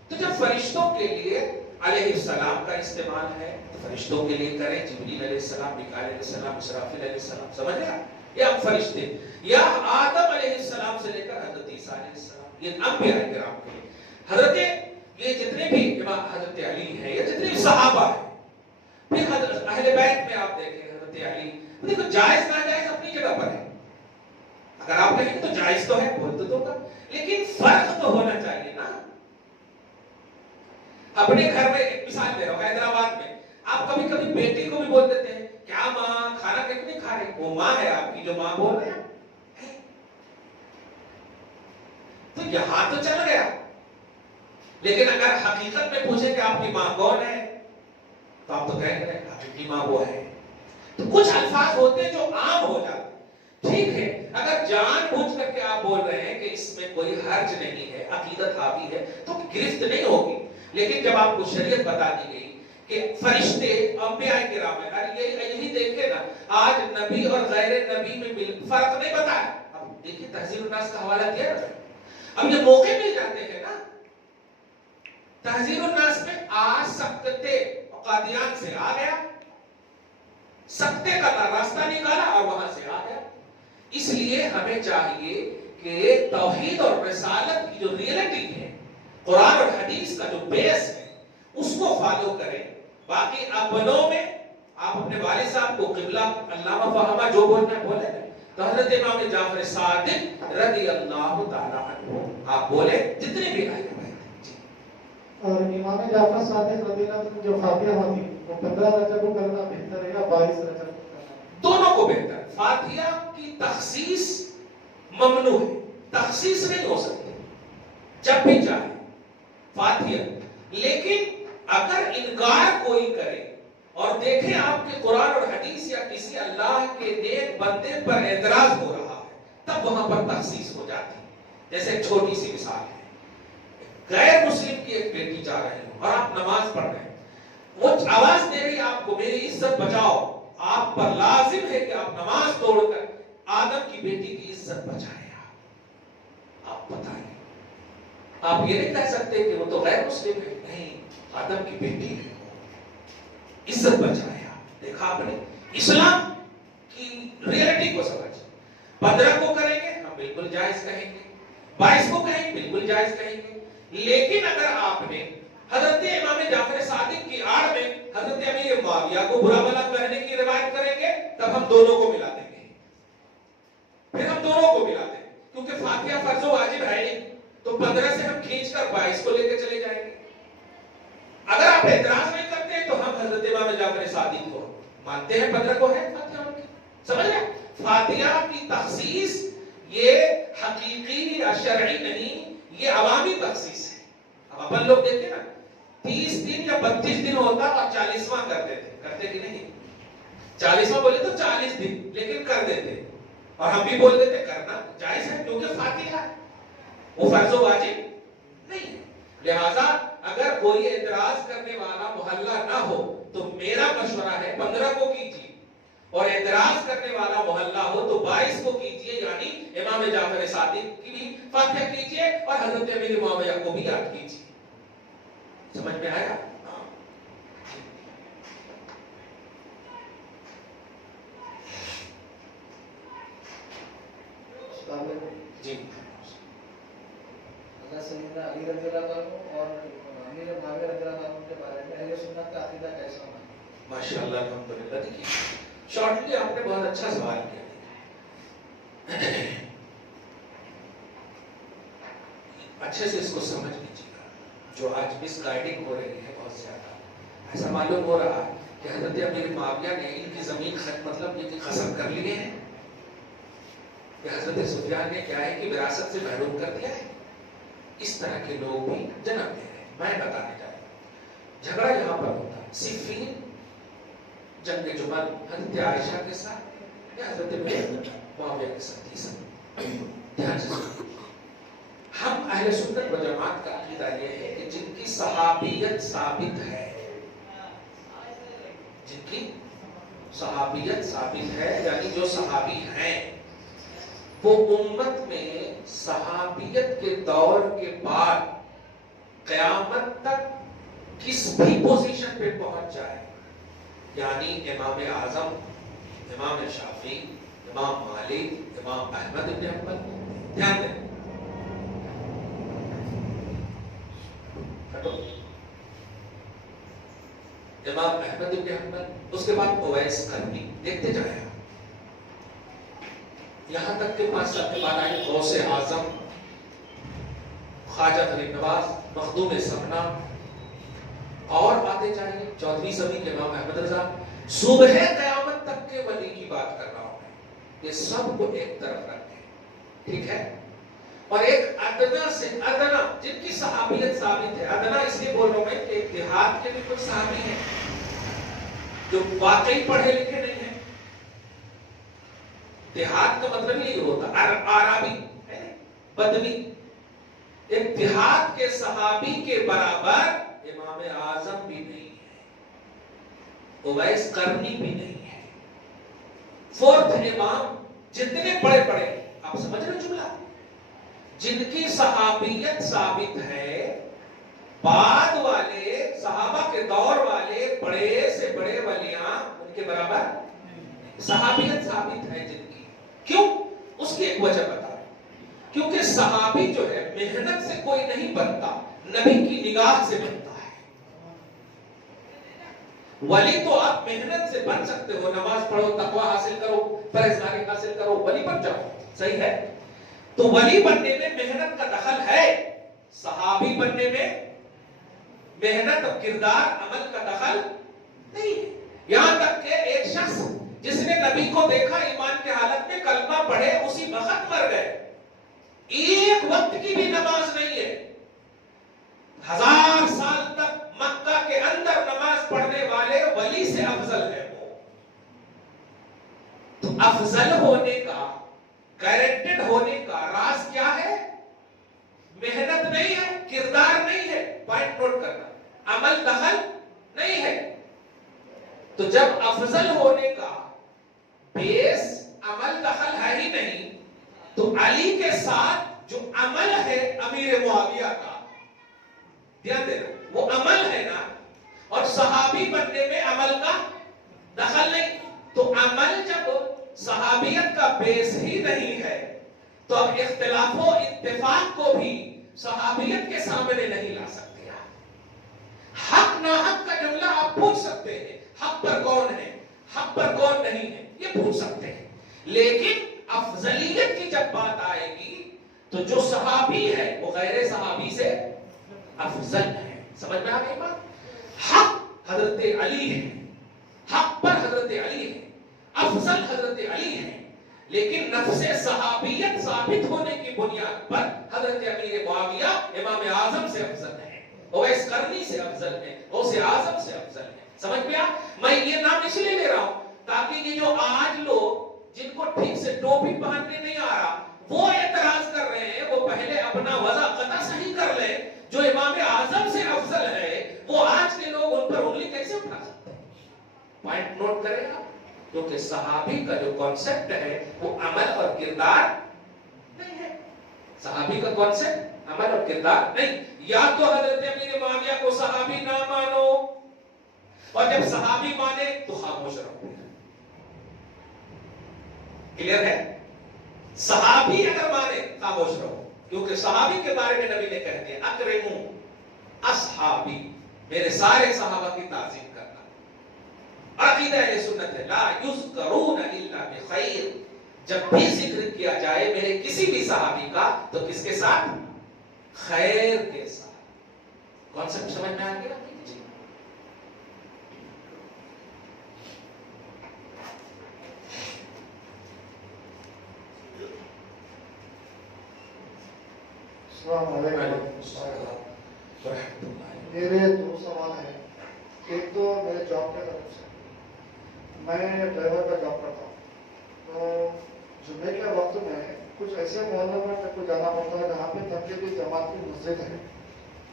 تو جب فرشتوں کے لیے علیہ السلام کا استعمال ہے تو فرشتوں کے لیے کریں. جبریل علیہ السلام، میکائیل علیہ السلام، اسرافیل علیہ السلام، سمجھ گیا؟ یہ ہم فرشتے، یا آدم علیہ السلام سے لے کر حضرت عیسیٰ علیہ السلام، یہ انبیاء کرام کے لیے. حضرت یہ جتنے بھی امام حضرت علی ہیں یا جتنے بھی صحابہ ہیں، پھر حضرت اہل بیت میں آپ دیکھیں حضرت علی، دیکھو جائز ناجائز اپنی جگہ پر ہے. اگر آپ کہیں گے تو جائز تو ہے، بول تو دو گا، لیکن فرق تو ہونا چاہیے نا. اپنے گھر میں ایک مثال دے رہا ہوں، حیدرآباد میں آپ کبھی کبھی بیٹی کو بھی بول دیتے ہیں کیا ماں کھانا کتنے کھا رہے؟ وہ ماں ہے آپ کی جو ماں بول رہے ہیں. تو یہاں تو چل گیا، لیکن اگر حقیقت میں پوچھیں کہ آپ کی ماں کون ہے تو آپ تو کہیں گے آپ کی ماں وہ ہے. تو کچھ الفاظ ہوتے ہیں جو عام ہو جاتے ہیں. ٹھیک ہے، اگر جان بوجھ کر کے آپ بول رہے ہیں کہ اس میں کوئی حرج نہیں ہے، عقیدت حاوی ہے، تو گرفت نہیں ہوگی. لیکن جب آپ کو شریعت بتا دی گئی کہ فرشتے انبیاء کرام ہیں، اور یہی دیکھیں نا آج نبی اور غیر نبی میں فرق نہیں بتایا. اب دیکھیے تہذیب الناس کا حوالہ دیا نا، اب یہ موقع مل جاتے ہیں نا. تہذیب الناس میں آج سکتے قادیان سے آ گیا، سکتے کا راستہ نکالا اور وہاں سے آ گیا. اس لیے ہمیں چاہیے کہ توحید اور رسالت کی جو ریئلٹی ہے، قرآن اور حدیث کا جو بیس ہے، اس کو فالو کریں. باقی اپنوں میں آپ اپنے والد صاحب کو قبلہ علامہ فہمہ جو بولنا ہے بولے. تو حضرت امام جعفر صادق رضی اللہ تعالیٰ عنہ آپ بولے جتنے بھی آئے. اور امام جعفر صادق رضی اللہ عنہ جو فاتحہ ہوتی وہ 15 رجب کو کرنا بہتر ہے یا 22 رجب کو کرنا؟ دونوں کو بہتر. فاتحہ کی تخصیص ممنوع ہے، تخصیص نہیں ہو سکتی جب بھی چاہے فاتحہ. لیکن اگر انکار کوئی کرے اور دیکھیں آپ کے قرآن اور حدیث یا کسی اللہ کے نیک بندے پر اعتراض ہو رہا ہے، تب وہاں پر تخصیص ہو جاتی ہے. جیسے ایک چھوٹی سی مثال ہے، غیر مسلم کی ایک بیٹی جا رہی ہو اور آپ نماز پڑھ رہے ہیں، وہ آواز دے رہی آپ کو میری عزت بچاؤ. آپ پر لازم ہے کہ آپ نماز توڑ کر آدم کی بیٹی کی عزت بچائیں. آپ بتائیں، آپ یہ نہیں کہہ سکتے کہ وہ تو غیر مسلم ہے. نہیں، آدم کی بیٹی ہے، عزت بچائیں. دیکھا آپ نے اسلام کی ریئلٹی کو سمجھ. 15 کو کریں گے ہم بالکل جائز کہیں گے، 22 کو کہیں گے بالکل جائز کہیں گے. لیکن اگر آپ نے حضرت امام جعفر صادق کی آڑ میں حضرت امیر معاویہ کو برا بھلا کہنے کی روایت کریں گے، تب ہم دونوں کو ملا دیں گے. پھر ہم دونوں کو ملا دیں گے، کیونکہ فاتحہ فرض و واجب ہے نہیں. تو 15 سے ہم کھینچ کر 22 کو لے کے چلے جائیں گے. اگر آپ اعتراض نہیں کرتے تو ہم حضرت امام جعفر صادق کو مانتے ہیں، 15 کو ہے فاتحہ ان کی. سمجھ رہے؟ فاتحہ کی تخصیص یہ حقیقی یا شرعی نہیں، یہ عوامی تخصیص ہے. اب اپن لوگ دیکھیں نا 30 دن یا 32 دن ہوتا اور 40واں کرتے تھے، کرتے کہ نہیں؟ 40واں بولے تو 40 دن، لیکن کر دیتے. اور ہم بھی بول دیتے کرنا جائز ہے کیونکہ فاتحہ ہے، وہ فرض و واجب نہیں ہے. لہذا اگر کوئی اعتراض کرنے والا محلہ نہ ہو تو میرا مشورہ ہے 15 کو کیجیے، اور اعتراض کرنے والا محلہ ہو تو 22 کو کیجیے. یعنی امام جعفر صادق کی بھی فاتحہ کیجیے اور حضرت امیر معاویہ کو بھی یاد کیجیے. سمجھ میں آیا؟ جی. حضرت سیدنا علی رضی اللہ عنہ اور امیر معاویہ رضی اللہ عنہ کے بارے میں اہل سنت کا عقیدہ کیسا ہونا؟ ماشاءاللہ الحمدللہ. دیکھیے شارٹلی آپ نے بہت اچھا سوال کیا. اچھے سے اس کو سمجھ لیجیے گا. جو آج مس گائیڈنگ ہو رہی ہے بہت زیادہ، ایسا معلوم ہو رہا ہے کہ حضرت امیر معاویہ نے ان کی زمین مطلب یہ قسم کر لیے ہیں کہ حضرت سفیان نے کیا ہے کہ وراثت سے محروم کر دیا ہے. اس طرح کے لوگ بھی جنم لے رہے ہیں. میں بتانے جا رہا ہوں جھگڑا یہاں پر ہوتا ہے صفین، جنگ جمل حضرت عائشہ کے ساتھ یا حضرت معاویہ کے ساتھ. یہ سب دھیان سے سنیں. ہم اہل سنت و جماعت کا عقیدہ یہ ہے کہ جن کی صحابیت ثابت ہے، جن کی صحابیت ثابت ہے یعنی جو صحابی ہیں، وہ امت میں صحابیت کے دور کے بعد قیامت تک کس بھی پوزیشن پہ پہنچ جائے، یعنی امام اعظم، امام شافعی، امام مالک، امام احمد بن حنبل. دھیان دیں، امام احمد بن حنبل، اس کے بعد اویس قرنی، دیکھتے جائیں یہاں تک کہ 5 سال کے بعد آئے غوث اعظم، خواجہ غریب نواز، مخدوم سمنا، اور آتے چاہیے 14ویں صدی کے امام احمد رضا. صبح قیامت تک کے ولی کی بات کر رہا ہوں. یہ سب کو ایک طرف رکھیں، ٹھیک ہے؟ اور ایک ادنا سے ادنا جن کی صحابیت ثابت ہے. ادنا اس لیے بول رہا ہوں میں کہ دیہات کے بھی کچھ صحابی ہیں جو واقعی پڑھے لکھے نہیں ہیں. دیہات کا مطلب یہی ہوتا عربی بدوی. ایک دیہات کے صحابی کے برابر امام اعظم بھی نہیں ہے, اویس قرنی بھی نہیں ہے. فورتھ امام جتنے بڑے بڑے, آپ سمجھ رہے جملہ, جن کی صحابیت ثابت ہے, بعد والے صحابہ کے دور والے بڑے سے بڑے ولیاں ان کے برابر صحابیت ثابت ہے جن کی. کیوں؟ اس کی ایک وجہ بتا. کیونکہ صحابی جو ہے محنت سے کوئی نہیں بنتا, نبی کی نگاہ سے بنتا ہے. ولی تو آپ محنت سے بن سکتے ہو, نماز پڑھو, تقوی حاصل کرو, پرہیزگاری حاصل کرو, ولی بن جاؤ, صحیح ہے. تو ولی بننے میں محنت کا دخل ہے, صحابی بننے میں محنت اور کردار عمل کا دخل نہیں ہے. یہاں تک کہ ایک شخص جس نے نبی کو دیکھا ایمان کے حالت میں, کلمہ پڑھے, اسی وقت مر گئے, ایک وقت کی بھی نماز نہیں ہے, 1000 سال تک مکہ کے اندر نماز پڑھنے والے ولی سے افضل ہے وہ. تو افضل ہونے کا, گارنٹیڈ ہونے کا راز کیا ہے؟ محنت نہیں ہے, کردار نہیں ہے, پوائنٹ نوٹ کرنا, عمل دخل نہیں ہے. تو جب افضل ہونے کا بیس عمل دخل ہے ہی نہیں, تو علی کے ساتھ جو عمل ہے امیر معاویہ کا, دھیان دینا, وہ عمل ہے نا, اور صحابی بننے میں عمل کا دخل نہیں. تو عمل جب صحابیت کا بیس ہی نہیں ہے, تو اب اختلاف و اتفاق کو بھی صحابیت کے سامنے نہیں لا سکتے. حق ناحق کا جملہ آپ پوچھ سکتے ہیں, حق پر کون ہے, حق پر کون نہیں ہے, یہ پوچھ سکتے ہیں. لیکن افضلیت کی جب بات آئے گی تو جو صحابی ہے وہ غیر صحابی سے افضل ہے. سمجھ میں آ گئی بات؟ حق حضرت علی ہے, حق پر حضرت علی ہے, افضل حضرت علی ہے, لیکن نفس صحابیت ثابت ہونے کی بنیاد پر حضرت امیر معاویہ امام اعظم سے افضل ہے, اویس قرنی سے افضل ہے, غوث اعظم سے افضل ہے. سمجھ میں آ؟ میں یہ نام اس لیے لے رہا ہوں تاکہ یہ جو آج لوگ جن کو ٹھیک سے ٹوپی پہننے نہیں آ رہا, وہ اعتراض کر رہے ہیں, وہ پہلے اپنا وضع قطع صحیح کر لیں. جو امام اعظم سے افضل ہے وہ آج کے لوگ ان پر انگلی کیسے اٹھا سکتے ہیں؟ پوائنٹ نوٹ کریں آپ, کیونکہ صحابی کا جو کانسیپٹ ہے وہ عمل اور کردار نہیں ہے. صحابی کا کانسیپٹ عمل اور کردار نہیں. یا تو حضرت امیر معاویہ کو صحابی نہ مانو, اور جب صحابی مانے تو خاموش رہو. کلیئر ہے؟ صحابی اگر مانے خاموش رہو, کیونکہ صحابی کے بارے میں نبی نے کہہ دیا اکرمو اصحابی, میرے سارے صحابہ کی تعظیم کرنا. عقیدہ اہل سنت ہے لا یذکرون الا بخیر, جب بھی ذکر کیا جائے میرے کسی بھی صحابی کا تو کس کے ساتھ؟ خیر کے ساتھ. کانسیپٹ سمجھ میں آ گیا؟ السلام علیکم. میرے 2 سوال ہیں. ایک تو میرے جاب کے طرف سے, میں ڈرائیور کا جاب کرتا ہوں, تو جمعے کے وقت میں کچھ ایسے محلوں میں میرے کو جانا پڑتا ہے جہاں پہ تبلیغی جماعت کی مسجد ہے,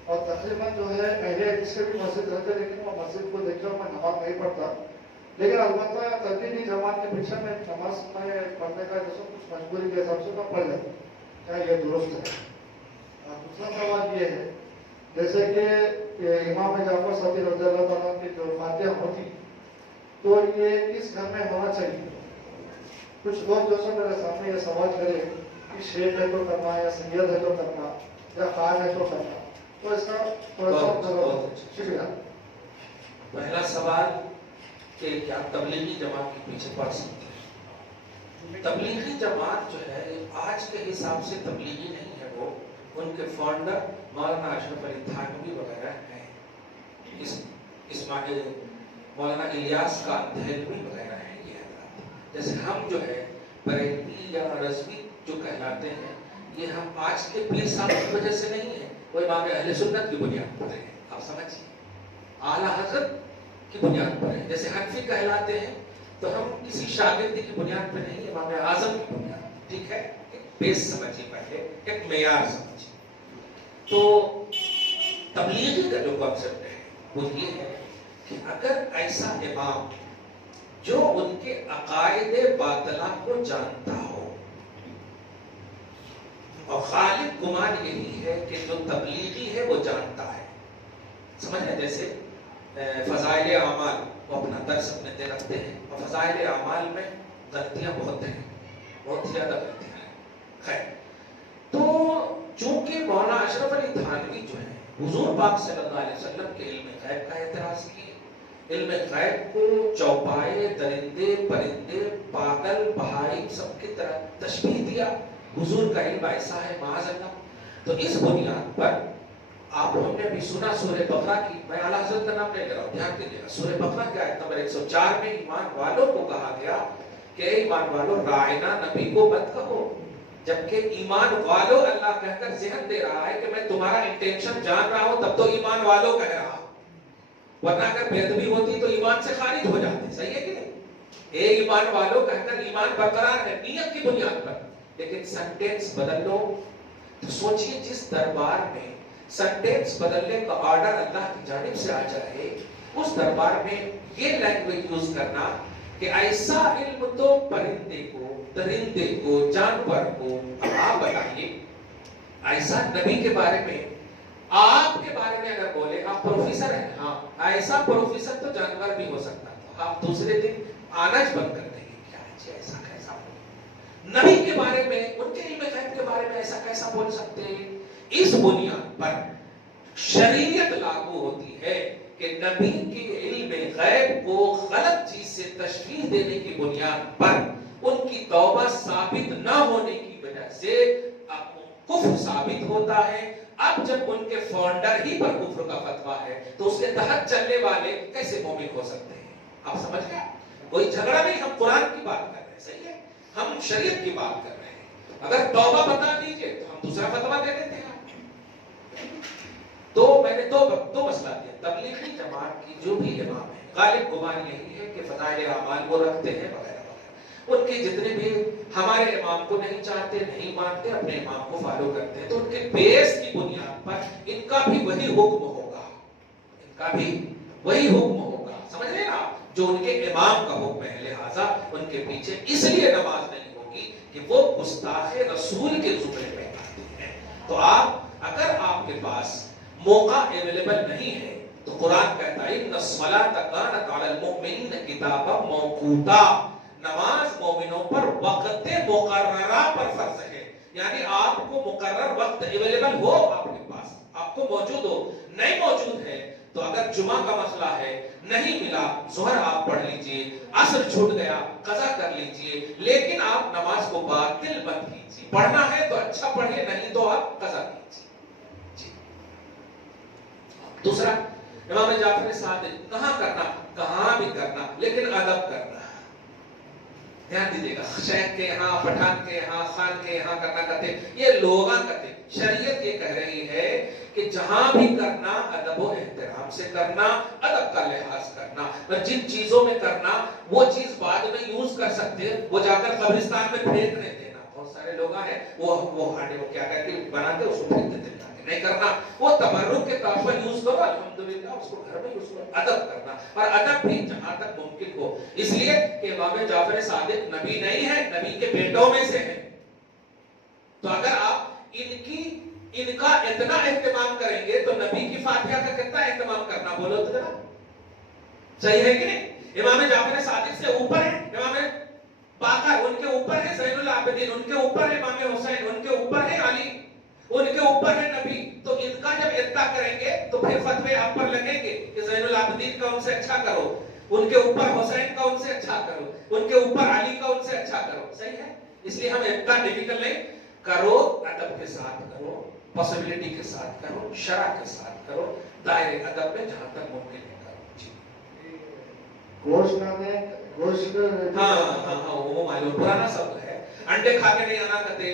اور تقریباً جو ہے اہل حدیث سے بھی مسجد رہتے ہیں, لیکن وہ مسجد کو دیکھ کر میں نماز نہیں پڑھتا. لیکن البتہ تبلیغی جماعت کے پیچھے میں نماز میں پڑھنے کا جیسے کچھ مجبوری کے حساب سے میں پڑھ لیتا ہوں. کیا یہ درست ہے؟ دوسرا سوال یہ ہے, جیسے کہ امام جعفر صادق رضی اللہ تعالیٰ کی جو فاتحہ ہوتی تو یہ کس گھر میں ہونا چاہیے؟ کچھ لوگ جو سب میرے سامنے یہ سوال کرے کہ شیخ ہے تو کرنا, یا سید ہے تو کرنا, یا خان ہے تو کرنا, تو اس کا تھوڑا سا شکریہ. پہلا سوال کہ کیا تبلیغی جماعت کے پیچھے پڑھ سکتے ہیں؟ تبلیغی جماعت جو ہے آج کے حساب سے تبلیغی نہیں ہے, وہ ان کے فاؤنڈر مولانا اشرف علی تھانوی وغیرہ ہیں, اسماعیل مولانا الیاس کا دہلوی وغیرہ ہیں. یہ حضرات جیسے ہم جو ہے بریلوی یا رضوی جو کہلاتے ہیں, یہ ہم آج کے پیر صاحب کی وجہ سے نہیں ہے، وہ امام اہل سنت کی بنیاد پر ہے. آپ سمجھیے، اعلیٰ حضرت کی بنیاد پر ہے. جیسے حنفی کہلاتے ہیں تو ہم کسی شاگردی کی بنیاد پہ نہیں، امام اعظم کی بنیاد. ٹھیک ہے، ایک بیس سمجھیے، پہلے ایک معیار سمجھیے. تو تبلیغی کا جو کنسپٹ ہے وہ یہ ہے کہ اگر ایسا امام جو ان کے عقائد باطلہ کو جانتا ہو، اور غالب گمان یہی ہے کہ جو تبلیغی ہے وہ جانتا ہے. سمجھ رہے؟ جیسے فضائل اعمال، وہ اپنا درس اپنے رکھتے ہیں اور فضائل اعمال میں غلطیاں بہت ہیں، بہت زیادہ غلطیاں ہیں. خیر، تو چونکہ مولانا اشرف علی تھانوی جو ہے حضور پاک صلی اللہ علیہ وسلم کے علم غیب کا اعتراض کیے، علم غیب کو چوپائے، درندے پرندے، پاگل بہائی سب کی طرح تشبیہ دیا. حضور کا علم ایسا ہے معاذ اللہ. تو اس بنیاد پر آپ ہم نے بھی سنا سورہ بقرہ کی، میں اعلیٰ حضرت کا نام لے رہا ہوں، دھیان دیجیے گا. سورہ بقرہ کی آیت نمبر 104 میں ایمان والوں کو کہا گیا کہ اے ایمان والوں راعنا، نبی کو مت کہو. جبکہ ایمان والوں اللہ کہہ کر ذہن دے رہا ہے کہ میں تمہارا انٹینشن جان رہا ہوں، تب تو ایمان والوں کہہ رہا، ورنہ اگر بے ادبی ہوتی تو ایمان سے خارج ہو جاتے. صحیح ہے کہ نہیں؟ اے ایمان والوں کہہ کر ایمان برقرار ہے نیت کی بنیاد پر. لیکن سینٹینس بدل لو تو سوچئے، جس دربار میں سینٹینس بدلنے کا آرڈر اللہ کی جانب سے آ جائے، اس دربار میں یہ لینگویج یوز کرنا کہ ایسا علم تو پرندے کو، درندے کو، جانور کو. اب آپ بتائیے، ایسا نبی کے بارے میں، آپ کے بارے میں اگر بولے آپ پروفیسر ہیں، ہاں ایسا پروفیسر تو جانور بھی ہو سکتا تھا، آپ دوسرے دن آناج بند کر دیں گے. کیا ہے ایسا کیسا بولے؟ نبی کے بارے میں، ان کے علم غیب کے بارے میں ایسا کیسا بول سکتے ہیں؟ اس بنیاد پر شریعت لاگو ہوتی ہے کہ نبی کے علم غیب کو غلط چیز سے تشبیہ دینے کی بنیاد پر ان کی توبہ ثابت نہ ہونے کی وجہ سے کفر ثابت ہوتا ہے. اب جب ان کے فاؤنڈر ہی پر کفر کا فتویٰ ہے تو اس کے تحت چلنے والے کیسے مومن ہو سکتے ہیں؟ آپ سمجھ گئے؟ کوئی جھگڑا نہیں، ہم قرآن کی بات کر رہے ہیں. صحیح ہے، ہم شریعت کی بات کر رہے ہیں. اگر توبہ بتا دیجئے تو ہم دوسرا فتویٰ دے دیتے ہیں. تو میں نے دو مسئلہ دیا. تبلیغی جماعت کی جو بھی امام ہے، غالب گمان یہی ہے کہ فضائل اعمال وہ رکھتے ہیں وغیرہ وغیرہ. ان کے جتنے بھی ہمارے امام کو نہیں چاہتے، نہیں مانتے، اپنے امام کو فالو کرتے ہیں، تو ان کے بیس کی بنیاد پر ان کا بھی وہی حکم ہوگا، ان کا بھی وہی حکم ہوگا. سمجھ رہے ہیں نا؟ جو ان کے امام کا حکم ہے، لہٰذا ان کے پیچھے اس لیے نماز نہیں ہوگی کہ وہ گستاخ رسول کے زمرے میں آتے ہیں. تو اگر آپ کے پاس موقع اویلیبل نہیں ہے تو قرآن کہتا ہے ان الصلاۃ کانت علی المؤمنین کتابا موقوتا، نماز مومنوں پر وقت مقررہ پر فرض ہے. یعنی آپ کو مقرر وقت اویلیبل ہو، آپ کے پاس، آپ کو موجود ہو. نہیں موجود ہے تو اگر جمعہ کا مسئلہ ہے، نہیں ملا، ظہر آپ پڑھ لیجئے، عصر چھوٹ گیا قضا کر لیجئے، لیکن آپ نماز کو باطل مت کیجئے. پڑھنا ہے تو اچھا پڑھیے، نہیں تو آپ قضا کیجئے. دوسرا، امام جعفر صادق کہاں کرنا، کہاں بھی کرنا، لیکن ادب کرنا. دھیان دیجیے گا، شیخ کے یہاں، پٹھان کے یہاں، خان کے یہاں کرنا کہتے، یہ لوگاں کہتے. شریعت یہ کہہ رہی ہے کہ جہاں بھی کرنا ادب و احترام سے کرنا، ادب کا لحاظ کرنا. اور جن چیزوں میں کرنا وہ چیز بعد میں یوز کر سکتے، وہ جا کر قبرستان میں پھینکنے دینا. بہت سارے لوگ ہیں وہ ہانڈے وہ کیا کہتے بنا کے اس کو پھینک دیتے. نہیں کرنا، وہ تبرک کے طور پر یوز کرو، الحمدللہ اس کو گھر میں یوز کرو. ادب کرنا، اور ادب بھی جہاں تک ممکن ہو. اس لیے کہ امام جعفر صادق نبی نہیں ہے، نبی کے بیٹوں میں سے ہیں. تو اگر آپ ان کا اتنا اہتمام کریں گے تو نبی کی فاتحہ کا کتنا اہتمام کرنا، بولو تو ذرا. صحیح ہے کہ نہیں؟ امام جعفر صادق سے اوپر ہے امام باقر، ان کے اوپر ہے زین العابدین، ان کے اوپر ہے امام حسین، ان کے اوپر ہے علی، ان کے اوپر ہے نبی. تو ان کا جب اتنا کریں گے تو پھر فتوے آپ پر لگیں گے کہ زین العابدین کا ان سے اچھا کرو، ان کے اوپر حسین کا ان سے اچھا کرو، ان کے اوپر علی کا ان سے اچھا کرو. صحیح ہے؟ اس لیے ہم اتنا ڈیفیکلٹ نہیں کرو، ادب کے ساتھ کرو، پاسبلٹی کے ساتھ کرو، شرع کے ساتھ کرو، دائرے ادب میں جہاں تک ممکن ہے کرو. جی گوشت کھانے، گوشت ہاں وہ معلوم پرانا سب ہے. انڈے کھا کے نہیں آنا کہتے،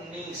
19,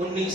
19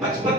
55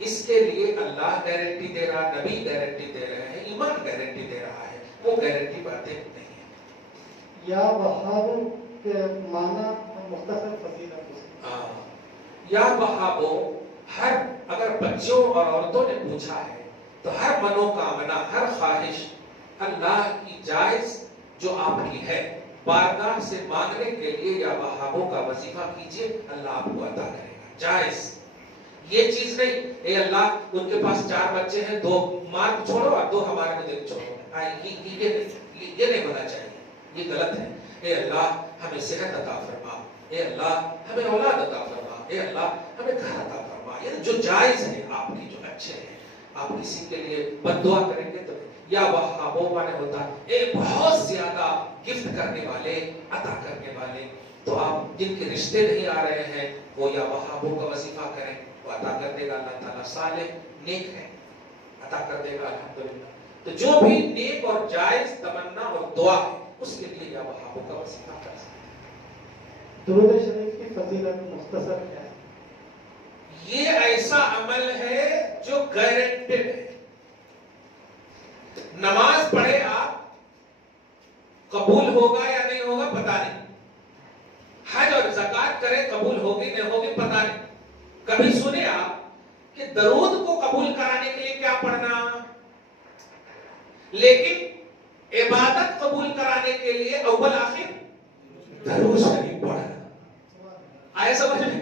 اس کے لیے اللہ گارنٹی دے رہا، نبی گارنٹی دے رہے ہیں، ایمان گارنٹی دے رہا ہے، وہ گارنٹی باتیں نہیں ہیں. یا وہابوں کے معنی مختصر فضیلت. یا وہابو، ہر اگر بچوں اور عورتوں نے پوچھا ہے تو ہر منوکامنا، ہر خواہش اللہ کی جائز جو آپ کی ہے بارگاہ سے مانگنے کے لیے یا وہابوں کا وظیفہ کیجئے، اللہ آپ کو عطا کرے گا. جائز، یہ چیز نہیں اے اللہ ان کے پاس 4 بچے ہیں، 2 مارک چھوڑو اور 2 ہمارے میں دے چھوڑو، یہ نہیں ہونا چاہیے، یہ غلط ہے. اے اللہ ہمیں صحت عطا فرما، اے اللہ ہمیں اولاد عطا فرما، اے اللہ ہمیں گھر عطا فرما. یہ جو جائز ہے آپ کی، جو اچھے ہیں. آپ کسی کے لیے بد دعا کریں گے تو یا وہابوں والے ہوتا اے بہت زیادہ گفٹ کرنے والے، عطا کرنے والے. تو آپ جن کے رشتے نہیں آ رہے ہیں وہ یا وہابوں کا وظیفہ کریں، وہ عطا کر دے گا. اللہ تعالیٰ صالح نیک ہے، عطا کر دے گا الحمدللہ. تو جو بھی نیک اور جائز تمنا اور دعا ہے اس کے لیے یا وہابوں کا وظیفہ کر سکتے ہیں. درود شریف کی فضیلت مختصر کیا ہے؟ یہ ایسا عمل ہے جو گارنٹیڈ ہے. نماز پڑھے آپ، قبول ہوگا یا نہیں ہوگا پتہ نہیں. حج اور زکات کرے، قبول ہوگی نہیں ہوگی پتہ نہیں. کبھی سنے آپ کہ درود کو قبول کرانے کے لیے کیا پڑھنا؟ لیکن عبادت قبول کرانے کے لیے اول آخر درود شریف پڑھنا. آئے سمجھ میں؟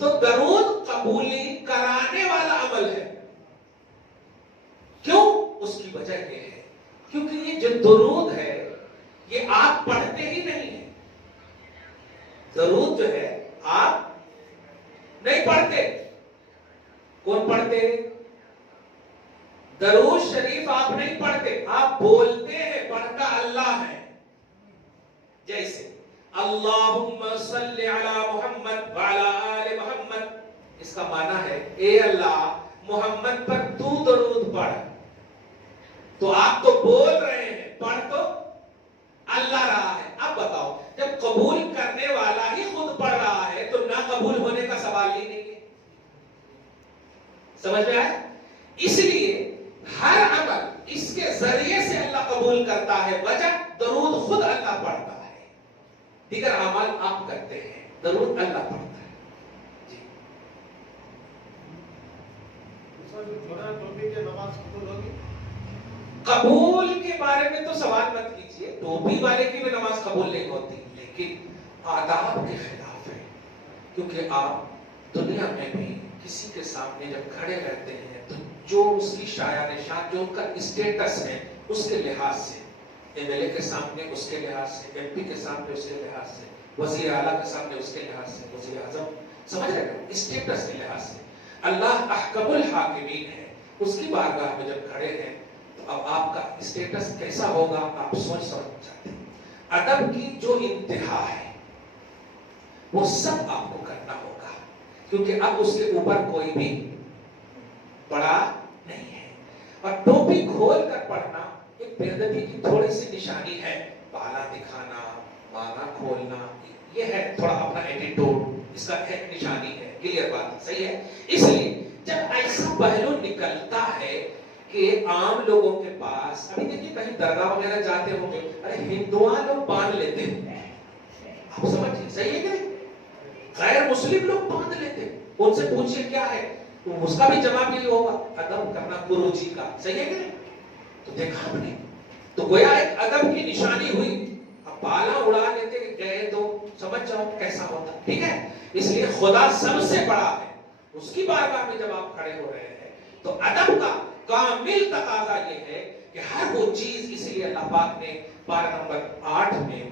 تو درود قبولی کرانے والا عمل ہے. کیوں؟ اس کی وجہ یہ ہے کیونکہ یہ جو درود ہے یہ آپ پڑھتے ہی نہیں ہیں. درود جو ہے آپ نہیں پڑھتے. کون پڑھتے؟ درود شریف آپ نہیں پڑھتے، آپ بولتے ہیں، پڑھتا اللہ ہے. جیسے اللہم صلی علی محمد وعلی آل محمد، اس کا معنی ہے اے اللہ محمد پر تو درود پڑھ. تو آپ تو بول رہے ہیں، پڑھ تو اللہ رہا ہے. اب بتاؤ، جب قبول کرنے والا ہی خود پڑھ رہا ہے تو نہ قبول ہونے کا سوال ہی نہیں ہے. سمجھ میں آئے؟ اس لیے ہر عمل اس کے ذریعے سے اللہ قبول کرتا ہے. وجہ درود خود اللہ پڑھتا ہے، دیگر اعمال آپ کرتے ہیں، درود اللہ پڑھتا ہے. جی قبول کے بارے میں تو سوال مت کیجئے، ٹوپی والے کی بھی نماز قبول نہیں ہوتی، لیکن آداب کے خلاف ہے. کیونکہ آپ دنیا میں بھی کسی کے سامنے جب کھڑے رہتے ہیں تو جو اس کی شایان شان، جو ان کا اسٹیٹس ہے اس کے لحاظ سے، ایم ایل اے کے سامنے اس کے لحاظ سے، ایم پی کے سامنے اس کے لحاظ سے، وزیر اعلیٰ کے سامنے اس کے لحاظ سے، وزیر اعظم، سمجھ رہے ہیں، اسٹیٹس کے لحاظ سے. اللہ احکم الحاکمین ہے. اس کی بارگاہ میں جب کھڑے ہیں تو اب آپ کا اسٹیٹس کیسا ہوگا آپ سوچ سمجھ جاتے ہیں. ادب کی جو انتہا ہے وہ سب آپ کو کرنا ہوگا، کیونکہ اب اس کے اوپر کوئی بھی بڑا نہیں ہے. اور ٹوپی کھول کر پڑھنا ایک بے ادبی کی تھوڑی سی نشانی ہے. بالا دکھانا، مانگا کھولنا، یہ ہے تھوڑا اپنا ایٹیٹیوڈ، اس کا ایک نشانی ہے. کلیئر بات؟ صحیح ہے. اس لیے جب ایسا پہلو نکلتا ہے کہ عام لوگوں کے پاس، ابھی دیکھیے کہیں درگاہ وغیرہ جاتے ہوں گے، ارے ہندوان لوگ باندھ لیتے ہیں، آپ سمجھیں صحیح ہے کہ نہیں؟ غیر مسلم لوگ باندھ لیتے ہیں. ان سے پوچھئے کیا ہے، اس کا بھی جواب یہی ہوگا ادب کرنا گرو جی کا. صحیح ہے کہ نہیں؟ تو دیکھا آپ نے، تو گویا ایک ادب کی نشانی ہوئی. اب بالا اڑا لیتے کہ گئے تو سمجھ جاؤ کیسا ہوتا. ٹھیک ہے. اس لیے خدا سب سے بڑا ہے، اس کی بارگاہ میں جب آپ کھڑے ہو رہے ہیں تو ادب کا کامل تقاضا یہ ہے کہ ہر وہ چیز، اس لیے اللہ پاک نے پارہ نمبر 8 میں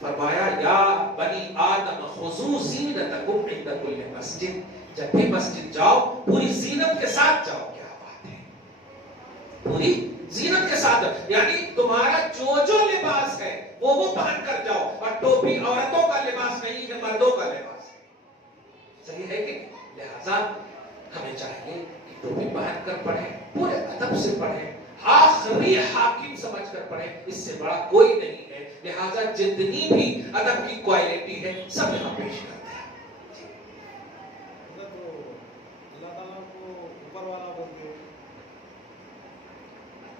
فرمایا یا بنی آدم خذوا زینتکم عند کل مسجد. جب بھی مسجد جاؤ پوری زینت کے ساتھ جاؤ. کیا بات ہے، پوری زینت کے ساتھ، یعنی تمہارا جو لباس ہے وہ پہن کر جاؤ. اور ٹوپی عورتوں کا لباس نہیں ہے، مردوں کا لباس ہے. صحیح ہے کہ لہذا ہمیں چاہیے کہ ٹوپی پہن کر پڑھیں، پورے ادب سے پڑھیں، آخری حاکم سمجھ کر پڑھیں. اس سے بڑا کوئی نہیں ہے. لہذا جتنی بھی ادب کی کوالٹی ہے سب یہاں پیش کرتے ہیں. اللہ تعالیٰ کو